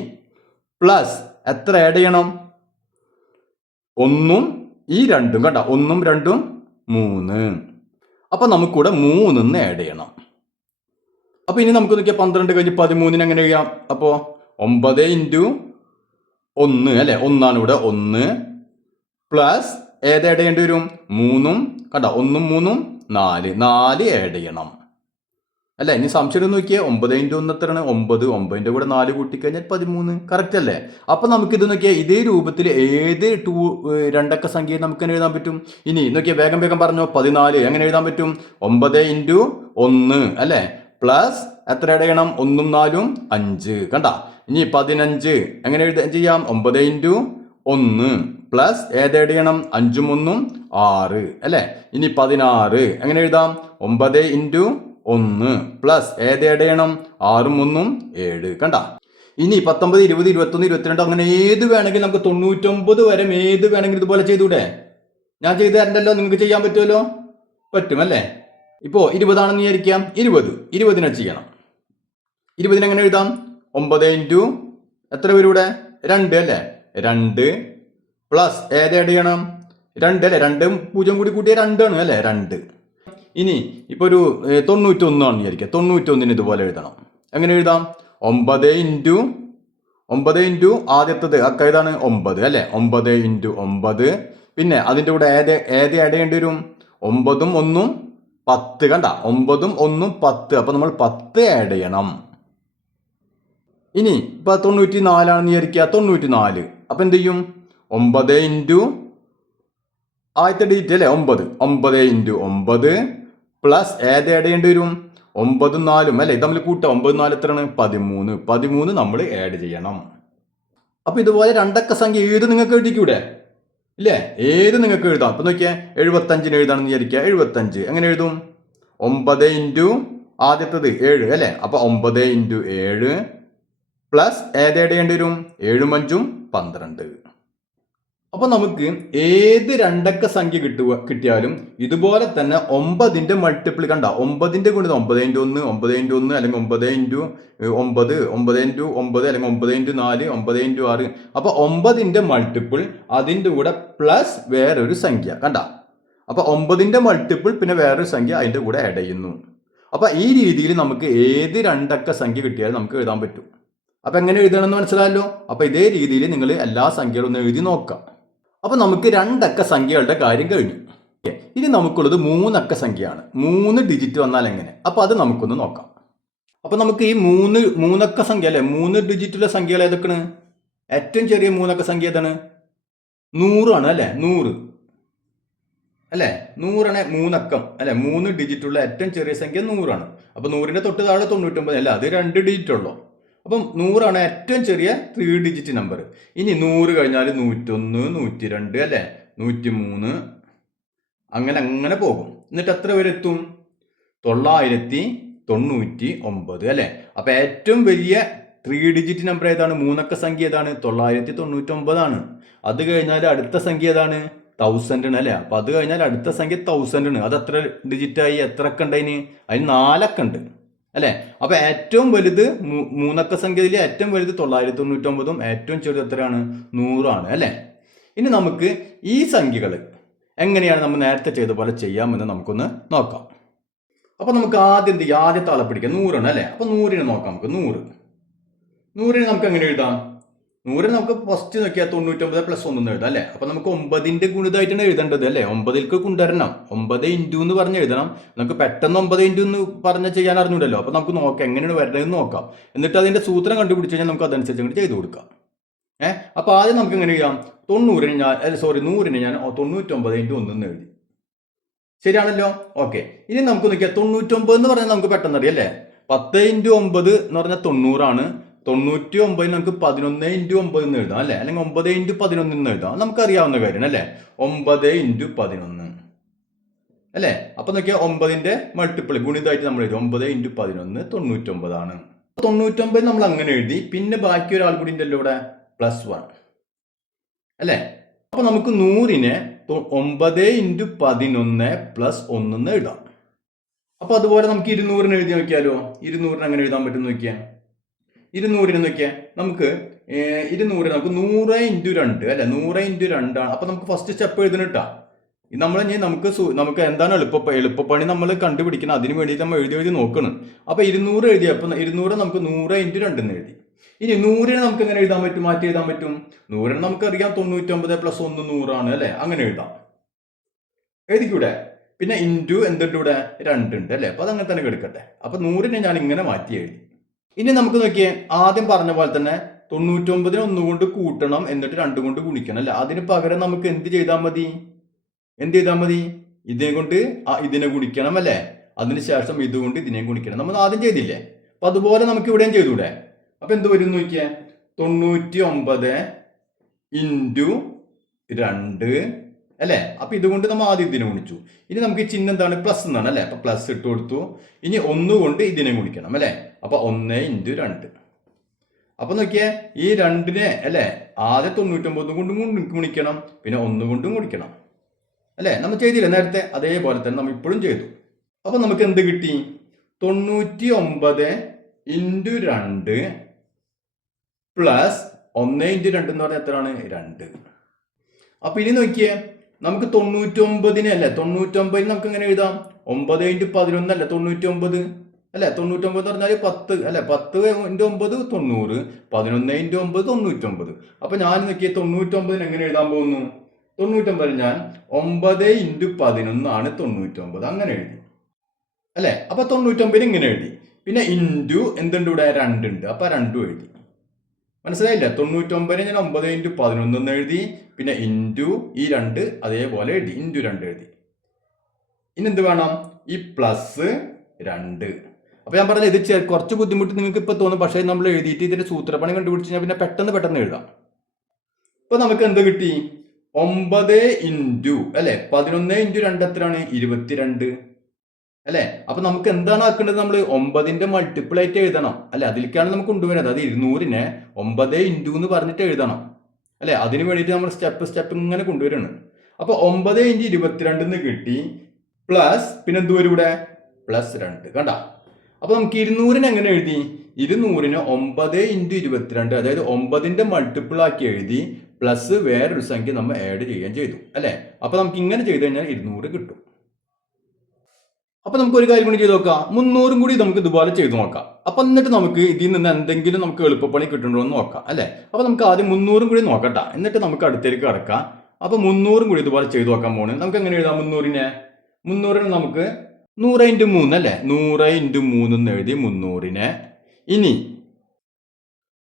പ്ലസ് എത്ര ആഡ് ചെയ്യണം? 1ഉം ഈ 2ഉം കണ്ട, 1ഉം 2ഉം 3. അപ്പൊ നമുക്കിവിടെ 3 എന്ന് ആഡ് ചെയ്യണം. അപ്പൊ ഇനി നമുക്ക് നോക്കിയാൽ 12 കഴിഞ്ഞ് 13 എങ്ങനെ എഴുതാം? അപ്പോ 9 ഇൻറ്റു 1 അല്ലെ, 1 ആണ് ഇവിടെ, 1 പ്ലസ് ഏത് ആഡ് ചെയ്യേണ്ടി വരും? 3ഉം കണ്ട, 1ഉം 3ഉം 4 ആഡ് ചെയ്യണം അല്ലെ. ഇനി സംശയം നോക്കിയാൽ 9 ഇൻറ്റു 1 എത്രയാണ്? 9, 9ന്റെ കൂടെ 4 കൂട്ടിക്കഴിഞ്ഞാൽ 13 കറക്റ്റ് അല്ലേ. അപ്പൊ നമുക്ക് ഇത് നോക്കിയാൽ ഇതേ രൂപത്തിൽ ഏത് 2 സംഖ്യ നമുക്ക് എഴുതാൻ പറ്റും. ഇനി നോക്കിയാൽ വേഗം പറഞ്ഞോ. 14 എങ്ങനെ എഴുതാൻ പറ്റും? 9 ഇൻറ്റു 1 അല്ലെ പ്ലസ് എത്ര ആഡ് ചെയ്യണം? 1ഉം 4ഉം 5 കണ്ട. ഇനി 15 എങ്ങനെ ചെയ്യാം? 9 ഇൻറ്റു 1 പ്ലസ് ഏത് ആഡ് ചെയ്യണം? 5ഉം 1ഉം 6 അല്ലെ. ഇനി 16 എങ്ങനെ എഴുതാം? 9 ഇൻറ്റു 1 പ്ലസ് ഏത് ആഡ് ചെയ്യണം? 6ഉം 1ഉം 7 കണ്ട. ഇനി 19, 20, 21, 22 അങ്ങനെ ഏത് വേണമെങ്കിലും നമുക്ക് 99 വരെ ഏത് വേണമെങ്കിലും ഇതുപോലെ ചെയ്തൂടെ? ഞാൻ ചെയ്ത് തരണ്ടല്ലോ, നിങ്ങൾക്ക് ചെയ്യാൻ പറ്റുമല്ലോ? പറ്റും അല്ലേ. ഇപ്പോൾ 20 ആണെന്ന് വിചാരിക്കാം. 20നെ ചെയ്യണം. 20നെ എങ്ങനെ എഴുതാം? 9 ഇൻറ്റു എത്ര വരും ഇവിടെ? 2 അല്ലേ, 2 പ്ലസ് ഏത് ആഡ് ചെയ്യണം? 2 അല്ലേ, 2ഉം 0 കൂടി കൂട്ടിയ 2 ആണ് അല്ലേ, 2. ഇനി ഇപ്പോൾ ഒരു 91 ആണെന്ന് വിചാരിക്കാം. 91ന് ഇതുപോലെ എഴുതണം. എങ്ങനെ എഴുതാം? 9 ഇൻറ്റു ആദ്യത്തത് അക്ക ഏതാണ്? 9 അല്ലേ, 9 ഇൻറ്റു 9 പിന്നെ അതിൻ്റെ കൂടെ ഏത് ആഡ് ചെയ്യേണ്ടി വരും? 9ഉം 1ഉം 10 കണ്ട, 9ഉം 1ഉം 10. അപ്പൊ നമ്മൾ 10 ആഡ് ചെയ്യണം. ഇനി ഇപ്പൊ 94 ആണെന്ന് വിചാരിക്കുക. 94 അപ്പൊ എന്ത് ചെയ്യും? 9 ഇൻറ്റു ആദ്യത്തെ ഡിജിറ്റ് അല്ലേ 9 ഇൻറ്റു 9 പ്ലസ് ഏത് ആഡ് ചെയ്യേണ്ടി വരും? 9ഉം 4ഉം അല്ലേ, ഇത് നമ്മൾ കൂട്ടാം. 9, 4 എത്രയാണ്? 13 നമ്മൾ ആഡ് ചെയ്യണം. അപ്പൊ ഇതുപോലെ 2 സംഖ്യ ഏത് നിങ്ങൾക്ക് എഴുതിക്കൂടെ ഇല്ലേ? ഏത് നിങ്ങൾക്ക് എഴുതാം. അപ്പൊ നോക്കിയാൽ 75ന് എഴുതാണെന്ന് വിചാരിക്കുക. 75 എങ്ങനെ എഴുതും? 9 ഇൻറ്റു ആദ്യത്തത് 7 അല്ലേ, അപ്പൊ 9 ഇൻറ്റു 7 പ്ലസ് ഏത് ആഡ് ചെയ്യേണ്ടി വരും? 7ഉം 5ഉം 12. അപ്പൊ നമുക്ക് ഏത് 2 സംഖ്യ കിട്ടിയാലും ഇതുപോലെ തന്നെ 9ന്റെ മൾട്ടിപ്പിൾ കണ്ട, 9ന്റെ ഗുണിതം 9 ഇൻറ്റു 1, 9 ഇൻറ്റു 1 അല്ലെങ്കിൽ 9 ഇൻറ്റു 9, 9 ഇൻറ്റു 9 അല്ലെങ്കിൽ 9 ഇൻറ്റു 4, 9 ഇൻറ്റു 6. അപ്പൊ 9ന്റെ മൾട്ടിപ്പിൾ അതിൻ്റെ കൂടെ പ്ലസ് വേറൊരു സംഖ്യ കണ്ട. അപ്പൊ 9ന്റെ മൾട്ടിപ്പിൾ പിന്നെ വേറൊരു സംഖ്യ അതിൻ്റെ കൂടെ ആഡ് ചെയ്യുന്നു. അപ്പോൾ ഈ രീതിയിൽ നമുക്ക് ഏത് രണ്ടക്ക സംഖ്യ കിട്ടിയാലും നമുക്ക് എഴുതാൻ പറ്റും. അപ്പോൾ എങ്ങനെ എഴുതണമെന്ന് മനസ്സിലായല്ലോ. അപ്പോൾ ഇതേ രീതിയിൽ നിങ്ങൾ എല്ലാ സംഖ്യകളും ഒന്ന് എഴുതി നോക്കാം. അപ്പോൾ നമുക്ക് രണ്ടക്ക സംഖ്യകളുടെ കാര്യം കഴിഞ്ഞു. ഇനി നമുക്കുള്ളത് 3 അക്ക സംഖ്യയാണ്. 3 ഡിജിറ്റ് വന്നാൽ എങ്ങനെ? അപ്പോൾ അത് നമുക്കൊന്ന് നോക്കാം. അപ്പോൾ നമുക്ക് ഈ മൂന്നക്ക സംഖ്യ അല്ലേ, 3 ഡിജിറ്റുള്ള സംഖ്യകൾ ഏതൊക്കെയാണ്? ഏറ്റവും ചെറിയ 3 അക്ക സംഖ്യ ഏതാണ്? 100 ആണ് അല്ലേ, 100 അല്ലേ, 100 ആണ് 3 അക്കം അല്ലെ, 3 ഡിജിറ്റുള്ള ഏറ്റവും ചെറിയ സംഖ്യ 100 ആണ്. അപ്പോൾ 100ന്റെ തൊട്ട് താഴെ 99 അല്ല, അത് 2 ഡിജിറ്റ് ഉള്ളൂ. അപ്പം 100 ആണ് ഏറ്റവും ചെറിയ 3 ഡിജിറ്റ് നമ്പർ. ഇനി 100 കഴിഞ്ഞാൽ 101, 102 അല്ലേ, 103 അങ്ങനെ പോകും. എന്നിട്ട് എത്ര വരെ എത്തും? 999 അല്ലേ. അപ്പൊ ഏറ്റവും വലിയ 3 ഡിജിറ്റ് നമ്പർ ഏതാണ്? 3 അക്ക സംഖ്യ ഏതാണ്? 999 ആണ്. അത് കഴിഞ്ഞാൽ അടുത്ത സംഖ്യ ഏതാണ്? 1000 ആണ് അല്ലേ. അപ്പൊ അത് കഴിഞ്ഞാൽ അടുത്ത സംഖ്യ 1000 ആണ്. അത് എത്ര ഡിജിറ്റായി? എത്ര അക്ക ഉണ്ടായിന്? അതിന് 4 അക്ക ഉണ്ട് അല്ലേ. അപ്പൊ ഏറ്റവും വലുത് 3 അക്ക സംഖ്യയിൽ ഏറ്റവും വലുത് 999ഉം ഏറ്റവും ചെറുത് എത്രയാണ്? 100 ആണ് അല്ലേ. ഇനി നമുക്ക് ഈ സംഖ്യകൾ എങ്ങനെയാണ് നമ്മൾ നേരത്തെ ചെയ്ത പോലെ ചെയ്യാമെന്ന് നമുക്കൊന്ന് നോക്കാം. അപ്പൊ നമുക്ക് ആദ്യത്തെ ആളെ പിടിക്കാം. 100 ആണ് അല്ലേ. അപ്പൊ 100നെ നോക്കാം. നമുക്ക് 100നെ നമുക്ക് എങ്ങനെ എഴുതാം? 100 നമുക്ക് ഫസ്റ്റ് നോക്കിയാൽ 99 പ്ലസ് 1 എഴുതാം അല്ലേ. അപ്പൊ നമുക്ക് 9ന്റെ ഗുണിതമായിട്ടാണ് എഴുതേണ്ടത് അല്ലേ. 9ലേക്ക് കൊണ്ടുവരണം. 9 ഇൻറ്റു എന്ന് പറഞ്ഞ് എഴുതണം. നമുക്ക് പെട്ടെന്ന് 9 ഇൻറ്റു എന്ന് പറഞ്ഞ് ചെയ്യാൻ അറിഞ്ഞൂടല്ലോ. അപ്പൊ നമുക്ക് നോക്കാം എങ്ങനെയാണ് വരുന്നതെന്ന് നോക്കാം. എന്നിട്ട് അതിന്റെ സൂത്രം കണ്ടുപിടിച്ച് കഴിഞ്ഞാൽ നമുക്ക് അതനുസരിച്ച് അങ്ങോട്ട് ചെയ്ത് കൊടുക്കാം. അപ്പൊ ആദ്യം നമുക്ക് എങ്ങനെ ചെയ്യാം? 100നെ ഞാൻ 99 ഇൻറ്റു 1 എന്ന് എഴുതി. ശരിയാണല്ലോ. ഓക്കെ. ഇനി നമുക്ക് നോക്കിയാൽ 99 എന്ന് പറഞ്ഞാൽ നമുക്ക് പെട്ടെന്ന് അറിയാം അല്ലേ. 10 ഇൻറ്റു 9 എന്ന് പറഞ്ഞാൽ 90 ആണ്. 99 നമുക്ക് 11 ഇൻറ്റു 9 എന്ന് എഴുതാം അല്ലെ, അല്ലെങ്കിൽ 9 ഇൻറ്റു 11 എന്ന് എഴുതാം. നമുക്കറിയാവുന്ന കാര്യമാണ് അല്ലെ. 9 ഇൻറ്റു 11 അല്ലെ. അപ്പൊ നോക്കിയാൽ 9ന്റെ മൾട്ടിപ്പിൾ ഗുണിതമായിട്ട് നമ്മൾ എഴുതി. 9 ഇൻറ്റു 11 99 ആണ്. 99 നമ്മൾ അങ്ങനെ എഴുതി. പിന്നെ ബാക്കി ഒരാൾ കൂടി ഉണ്ടല്ലോ ഇവിടെ, +1 അല്ലെ. അപ്പൊ നമുക്ക് 100നെ 9 ഇൻറ്റു 11 പ്ലസ് 1 എന്ന് എഴുതാം. അപ്പൊ അതുപോലെ നമുക്ക് 200ന് എഴുതി നോക്കിയാലോ. 200ന് അങ്ങനെ എഴുതാൻ പറ്റും നോക്കിയാൽ. 200ന് നോക്കിയാൽ നമുക്ക് 200 നമുക്ക് 100 ഇൻറ്റു 2 അല്ലെ. 100 ഇൻറ്റു 2 ആണ്. അപ്പൊ നമുക്ക് ഫസ്റ്റ് സ്റ്റെപ്പ് എഴുതണിട്ടാ. നമുക്ക് എന്താണ് എളുപ്പപ്പണി നമ്മൾ കണ്ടുപിടിക്കണം. അതിന് വേണ്ടിയിട്ട് നമ്മൾ എഴുതി നോക്കണം. അപ്പൊ 200 എഴുതിയപ്പോൾ 200 നമുക്ക് 100 ഇൻറ്റു 2 എന്ന് എഴുതി. ഇനി 100നെ നമുക്ക് എങ്ങനെ എഴുതാൻ പറ്റും? മാറ്റി എഴുതാൻ പറ്റും. 100നെ നമുക്കറിയാം 99 പ്ലസ് 1 100 ആണ് അല്ലെ. അങ്ങനെ എഴുതാം. എഴുതിക്കൂടെ? പിന്നെ ഇൻറ്റു എന്തുണ്ട് ഇവിടെ? 2 ഉണ്ട് അല്ലെ. അപ്പൊ അതങ്ങനെ തന്നെ എടുക്കട്ടെ. അപ്പൊ 100നെ ഞാൻ ഇങ്ങനെ മാറ്റി എഴുതി. ഇനി നമുക്ക് നോക്കിയേ, ആദ്യം പറഞ്ഞ പോലെ തന്നെ 99നെ 1 കൊണ്ട് കൂട്ടണം, എന്നിട്ട് 2 കൊണ്ട് ഗുണിക്കണം അല്ലെ. അതിന് പകരം നമുക്ക് എന്ത് ചെയ്താൽ മതി? ഇതിനെ കൊണ്ട് ഇതിനെ ഗുണിക്കണം അല്ലെ. അതിനുശേഷം ഇതുകൊണ്ട് ഇതിനെ ഗുണിക്കണം. നമ്മൾ ആദ്യം ചെയ്തില്ലേ. അപ്പൊ അതുപോലെ നമുക്ക് ഇവിടെയും ചെയ്തൂടെ. അപ്പൊ എന്ത് വരും നോക്കിയേ? 99 ഇൻറ്റു 2 അല്ലെ. അപ്പൊ ഇതുകൊണ്ട് നമ്മൾ ആദ്യം ഇതിനെ ഗുണിച്ചു. ഇനി നമുക്ക് ചിഹ്നം എന്താണ്? പ്ലസ് എന്നാണ് അല്ലെ. അപ്പൊ പ്ലസ് ഇട്ട് കൊടുത്തു. ഇനി 1 കൊണ്ട് ഇതിനെ ഗുണിക്കണം അല്ലെ. അപ്പൊ 1 ഇൻറ്റു 2. അപ്പൊ നോക്കിയേ, ഈ 2നെ അല്ലെ ആദ്യം 99 കൊണ്ടും ഗുണിക്കണം, പിന്നെ 1 കൊണ്ടും ഗുണിക്കണം അല്ലെ. നമ്മൾ ചെയ്തില്ല നേരത്തെ. അതേപോലെ തന്നെ നമ്മൾ ഇപ്പോഴും ചെയ്തു. അപ്പൊ നമുക്ക് എന്ത് കിട്ടി? 99 ഇൻറ്റു 2 പ്ലസ് 1 ഇൻറ്റു 2 എന്ന് പറഞ്ഞാൽ എത്രയാണ്? 2. അപ്പൊ ഇനി നോക്കിയേ, നമുക്ക് 99നെ അല്ലെ, 99 നമുക്ക് എങ്ങനെ എഴുതാം? 9 ഇൻറ്റു 11 അല്ലെ 99 അല്ലെ. 99 എന്ന് പറഞ്ഞാൽ 10 അല്ലെ. 10 ഇൻറ്റു 9 90. 11 ഇൻറ്റു 9 99. അപ്പൊ ഞാൻ നോക്കിയേ 99ന് എങ്ങനെ എഴുതാൻ പോകുന്നു? 99 ഞാൻ 9 ഇൻറ്റു 11 ആണ് 99. അങ്ങനെ എഴുതി അല്ലെ. അപ്പൊ 99 ഇങ്ങനെ എഴുതി. പിന്നെ ഇൻറ്റു എന്തുണ്ട് ഇവിടെ? 2 ഉണ്ട്. അപ്പൊ 2 എഴുതി. മനസ്സിലായില്ല? 99 ഞാൻ 9 ഇൻറ്റു 11 എന്ന് എഴുതി. പിന്നെ ഇൻറ്റു ഈ 2 അതേപോലെ എഴുതി. ഇൻറ്റു 2 എഴുതി. ഇനി എന്ത് വേണം? ഈ പ്ലസ് 2. അപ്പൊ ഞാൻ പറഞ്ഞത് ഇത് കുറച്ച് ബുദ്ധിമുട്ട് നിങ്ങൾക്ക് ഇപ്പൊ തോന്നും. പക്ഷേ നമ്മൾ എഴുതിയിട്ട് ഇതിന്റെ സൂത്രപ്പണി കണ്ടുപിടിച്ച് കഴിഞ്ഞാൽ പിന്നെ പെട്ടെന്ന് എഴുതാം. ഇപ്പൊ നമുക്ക് എന്ത് കിട്ടി? 9 ഇൻറ്റു അല്ലെ 11 ഇൻറ്റു 2 എത്രയാണ്? 22 അല്ലെ. അപ്പൊ നമുക്ക് എന്താണ് ആക്കേണ്ടത്? നമ്മൾ 9ന്റെ മൾട്ടിപ്പിൾ ആയിട്ട് എഴുതണം അല്ലെ. അതിലേക്കാണ് നമുക്ക് കൊണ്ടുവരുന്നത്. അത് 200നെ 9 ഇൻറ്റു എന്ന് പറഞ്ഞിട്ട് എഴുതണം അല്ലെ. അതിന് വേണ്ടിയിട്ട് നമ്മൾ സ്റ്റെപ്പ് ഇങ്ങനെ കൊണ്ടുവരണം. അപ്പൊ 9 ഇൻറ്റു 22 എന്ന് കിട്ടി. പ്ലസ് പിന്നെ എന്ത് വരും ഇവിടെ? പ്ലസ് 2. കണ്ട. അപ്പൊ നമുക്ക് 200നെ എങ്ങനെ എഴുതി? 200നെ 9 ഇൻറ്റു 22 അതായത് 9ന്റെ മൾട്ടിപ്പിൾ ആക്കി എഴുതി. പ്ലസ് വേറൊരു സംഖ്യ നമ്മൾ ആഡ് ചെയ്യുകയും ചെയ്തു അല്ലെ. അപ്പൊ നമുക്ക് ഇങ്ങനെ ചെയ്ത് കഴിഞ്ഞാൽ 200 കിട്ടും. അപ്പൊ നമുക്ക് ഒരു കാര്യം കൂടി ചെയ്ത് നോക്കാം. 300 കൂടി നമുക്ക് ഇതുപോലെ ചെയ്തു നോക്കാം. അപ്പൊ എന്നിട്ട് നമുക്ക് ഇതിൽ നിന്ന് എന്തെങ്കിലും നമുക്ക് എളുപ്പപ്പണി കിട്ടുന്നുണ്ടോ എന്ന് നോക്കാം അല്ലെ. അപ്പൊ നമുക്ക് ആദ്യം 300 കൂടി നോക്കട്ടെ, എന്നിട്ട് നമുക്ക് അടുത്തേക്ക് കിടക്കാം. അപ്പൊ 300 കൂടി ഇതുപോലെ ചെയ്തു നോക്കാൻ പോണ്. നമുക്ക് എങ്ങനെ എഴുതാം? 300നെ നമുക്ക് 100 × 3 അല്ലെ, 100 × 3 എന്ന് എഴുതി 300നെ. ഇനി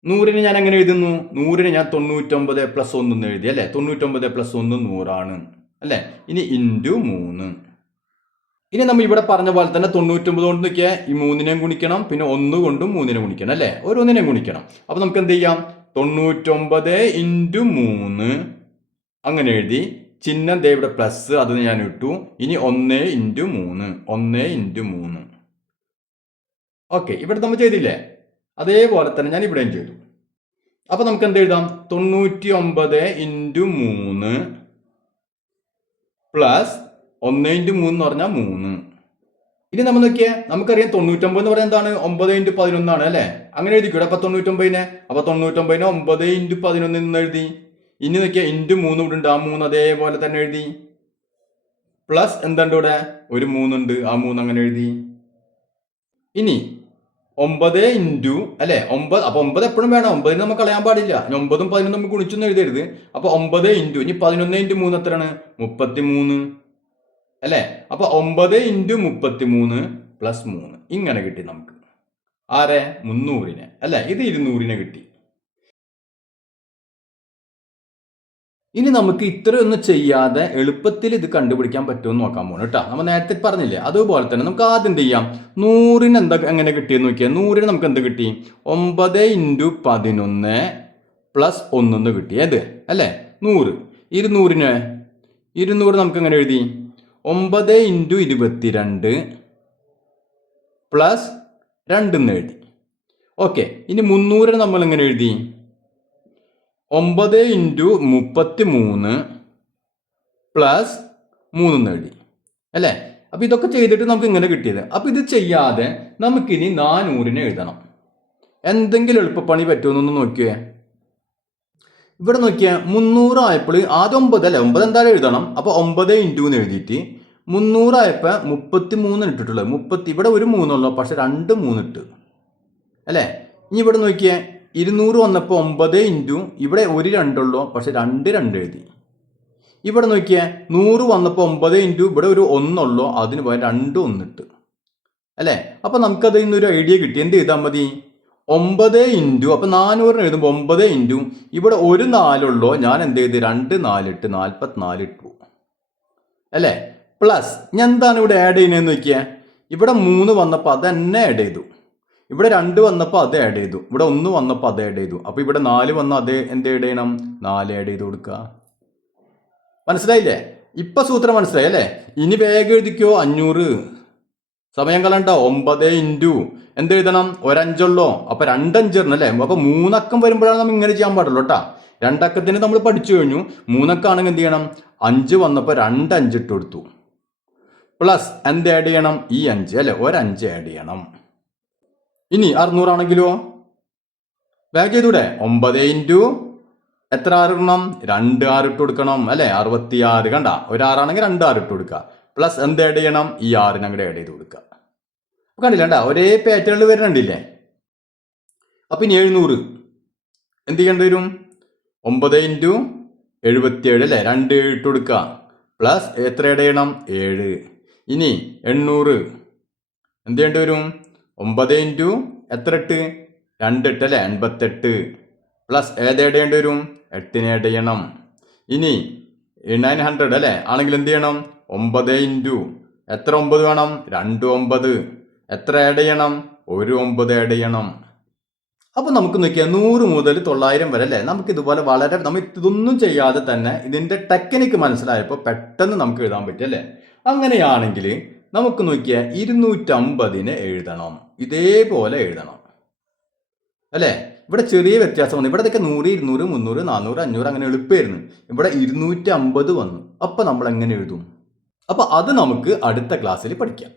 100നെ ഞാൻ എങ്ങനെ എഴുതുന്നു? 100നെ ഞാൻ 99 + 1 എന്ന് എഴുതി അല്ലെ. 99 + 1 100 അല്ലെ. ഇനി × 3. ഇനി നമ്മൾ ഇവിടെ പറഞ്ഞ പോലെ തന്നെ 99 കൊണ്ട് നോക്കിയാൽ ഈ 3നെയും ഗുണിക്കണം, പിന്നെ 1 കൊണ്ടും 3നെ ഗുണിക്കണം അല്ലെ, ഓരോന്നിനെയും ഗുണിക്കണം. അപ്പൊ നമുക്ക് എന്ത് ചെയ്യാം? 99 × 3 അങ്ങനെ എഴുതി, ചിഹ്നം ദേ ഇവിടെ പ്ലസ്, അത് ഞാൻ ഇട്ടു. ഇനി 1 × 3, 1 × 3. ഓക്കെ, ഇവിടെ നമ്മൾ ചെയ്തില്ലേ, അതേപോലെ തന്നെ ഞാൻ ഇവിടെയും ചെയ്തു. അപ്പൊ നമുക്ക് എന്ത് എഴുതാം? 99 × 3 പ്ലസ് 1 × 3 എന്ന് പറഞ്ഞാൽ 3. ഇനി നമ്മൾ നോക്കിയാൽ നമുക്കറിയാം 99 എന്ന് പറഞ്ഞാൽ എന്താണ്? 9 × 11 ആണ് അല്ലെ. അങ്ങനെ എഴുതിക്കൂടെ അപ്പൊ 99നെ? അപ്പൊ 99നെ 9 × 11 എന്ന് എഴുതി. ഇനി നോക്കിയാൽ × 3 ഇവിടെ ഉണ്ട്, ആ 3 അതേപോലെ തന്നെ എഴുതി. പ്ലസ് എന്തുണ്ട് ഇവിടെ? ഒരു 3 ഉണ്ട്, ആ 3 അങ്ങനെ എഴുതി. ഇനി 9 × അല്ലെ 9, അപ്പൊ 9 എപ്പോഴും വേണം, 9നെ നമുക്ക് കളയാൻ പാടില്ല. 9ഉം 11ഉം നമുക്ക് ഗുണിച്ചൊന്നും എഴുതരുത്. അപ്പൊ 9 × ഇനി 11 × 3 എത്രയാണ്? 33 അല്ലെ. അപ്പൊ 9 × 33 + 3 ഇങ്ങനെ കിട്ടി നമുക്ക്. ആരെ? 300നെ അല്ലെ. ഇത് 200നെ കിട്ടി. ഇനി നമുക്ക് ഇത്രയൊന്നും ചെയ്യാതെ എളുപ്പത്തിൽ ഇത് കണ്ടുപിടിക്കാൻ പറ്റുമെന്ന് നോക്കാൻ പോകണം കേട്ടോ. നമ്മൾ നേരത്തെ പറഞ്ഞില്ലേ, അതുപോലെ തന്നെ നമുക്ക് ആദ്യം എന്ത് ചെയ്യാം? 100ന് എന്താ എങ്ങനെ കിട്ടിയെന്ന് നോക്കിയാൽ, 100ന് നമുക്ക് എന്ത് കിട്ടി? 9 × 11 + 1 എന്ന് കിട്ടി. ഏത് അല്ലെ? 100. 200 നമുക്ക് എങ്ങനെ എഴുതി? 9 × 22 + 2 എന്ന് എഴുതി. ഓക്കെ, ഇനി 300ന് നമ്മൾ എങ്ങനെ എഴുതി? 9 × 33 + 3 എന്ന് എഴുതി അല്ലെ. അപ്പൊ ഇതൊക്കെ ചെയ്തിട്ട് നമുക്ക് ഇങ്ങനെ കിട്ടിയത്. അപ്പൊ ഇത് ചെയ്യാതെ നമുക്കിനി 400നെ എഴുതണം. എന്തെങ്കിലും എളുപ്പപ്പണി പറ്റുമെന്നൊന്ന് നോക്കിയേ. ഇവിടെ നോക്കിയാൽ 300 ആയപ്പോൾ ആദ്യം 9 അല്ലെ, 9 എന്തായാലും എഴുതണം. അപ്പൊ 9 × എന്ന് എഴുതിയിട്ട് 300 ആയപ്പോൾ 33 ഇട്ടിട്ടുള്ളത്. 30 ഇവിടെ ഒരു 3 ഉള്ളൂ, പക്ഷെ 2 3 ഇട്ട് അല്ലെ. ഇനി ഇവിടെ നോക്കിയാൽ 200 വന്നപ്പോൾ 9 × ഇവിടെ ഒരു 2 ഉള്ളൂ, പക്ഷെ 2 2 എഴുതി. ഇവിടെ നോക്കിയാൽ 100 വന്നപ്പോൾ 9 × ഇവിടെ ഒരു 1 ഉള്ളൂ, അതിന് പോയാൽ 2 1 ഇട്ട് അല്ലെ. അപ്പൊ നമുക്കതിൽ നിന്നൊരു ഐഡിയ കിട്ടി. എന്ത് ചെയ്താൽ മതി? 9 × അപ്പൊ 400 എഴുതുമ്പോൾ 9 × ഇവിടെ ഒരു 4 ഉള്ളൂ, ഞാൻ എന്ത് ചെയ്ത്? 2 4 ഇട്ട് 44 ഇട്ടു അല്ലെ. പ്ലസ് ഞാൻ എന്താണ് ഇവിടെ ആഡ് ചെയ്യുന്നതെന്ന് നോക്കിയാൽ, ഇവിടെ 3 വന്നപ്പോൾ അത് തന്നെ ആഡ് ചെയ്തു. ഇവിടെ 2 വന്നപ്പോൾ അത് ആഡ് ചെയ്തു. ഇവിടെ 1 വന്നപ്പോൾ അത് ആഡ് ചെയ്തു. അപ്പൊ ഇവിടെ 4 വന്ന അത് എന്ത് ആഡ് ചെയ്യണം? 4 ആഡ് ചെയ്ത് കൊടുക്കുക. മനസ്സിലായില്ലേ? ഇപ്പൊ സൂത്രം മനസ്സിലായി അല്ലേ? ഇനി വേഗം എഴുതിക്കോ. 500 സമയം കളണ്ട. 9 × എന്ത് എഴുതണം? ഒരു 5 ഉള്ളോ, അപ്പൊ 2 5 അല്ലേ. അപ്പൊ 3 അക്കം വരുമ്പോഴാണ് നമ്മൾ ഇങ്ങനെ ചെയ്യാൻ പാടുള്ളൂ കേട്ടാ. 2 അക്കത്തിന് നമ്മൾ പഠിച്ചു കഴിഞ്ഞു. 3 അക്കാണെങ്കിൽ എന്ത് ചെയ്യണം? 5 വന്നപ്പോൾ 2 5 ഇട്ട് കൊടുത്തു. പ്ലസ് എന്ത് ആഡ് ചെയ്യണം? ഈ 5 അല്ലെ, ഒരു 5 ആഡ് ചെയ്യണം. ഇനി 600 ആണെങ്കിലോ വേഗം ചെയ്തൂടെ? 9 × എത്ര 6 ഇടണം? 2 6 ഇട്ട് കൊടുക്കണം അല്ലെ. 66. കണ്ട, ഒരു 6 ആണെങ്കിൽ 2 6 ഇട്ട് കൊടുക്കുക. പ്ലസ് എന്ത് ആഡ് ചെയ്യണം? ഈ 6ന് അങ്ങോട്ട് ആഡ് ചെയ്ത് കൊടുക്കുക. കണ്ടില്ല, കണ്ട ഒരേ പാറ്റേണിൽ വരുന്നുണ്ടില്ലേ. അപ്പൊ ഇനി 700 എന്ത് ചെയ്യേണ്ടി വരും? 9 × 77 അല്ലെ, 2 7 ഇട്ട് കൊടുക്കുക. പ്ലസ് എത്ര ആഡ് ചെയ്യണം? 7. ഇനി 800 എന്ത് ചെയ്യേണ്ടി വരും? 9 × എത്ര 8? 2 8 അല്ലെ, 88. പ്ലസ് ഏത് ആഡ് ചെയ്യേണ്ടി വരും? 8നെ ആഡ് ചെയ്യണം. ഇനി 900 അല്ലെ ആണെങ്കിൽ എന്ത് ചെയ്യണം? 9 × എത്ര 9 വേണം? 2 9. എത്ര ആഡ് ചെയ്യണം? ഒരു 9 ആഡ് ചെയ്യണം. അപ്പൊ നമുക്ക് നോക്കിയാൽ 100 മുതൽ 900 വരെ അല്ലെ, നമുക്ക് ഇതുപോലെ വളരെ നമ്മൾ ഇതൊന്നും ചെയ്യാതെ തന്നെ ഇതിന്റെ ടെക്നിക്ക് മനസ്സിലായപ്പോൾ പെട്ടെന്ന് നമുക്ക് എഴുതാൻ പറ്റും അല്ലെ. അങ്ങനെയാണെങ്കിൽ നമുക്ക് നോക്കിയാൽ 250നെ എഴുതണം. ഇതേപോലെ എഴുതണം അല്ലെ. ഇവിടെ ചെറിയ വ്യത്യാസം വന്നു. ഇവിടത്തൊക്കെ 100 200 300 400 500 അങ്ങനെ എളുപ്പമായിരുന്നു. ഇവിടെ 250 വന്നു. അപ്പൊ നമ്മൾ എങ്ങനെ എഴുതും? അപ്പൊ അത് നമുക്ക് അടുത്ത ക്ലാസ്സിൽ പഠിക്കാം.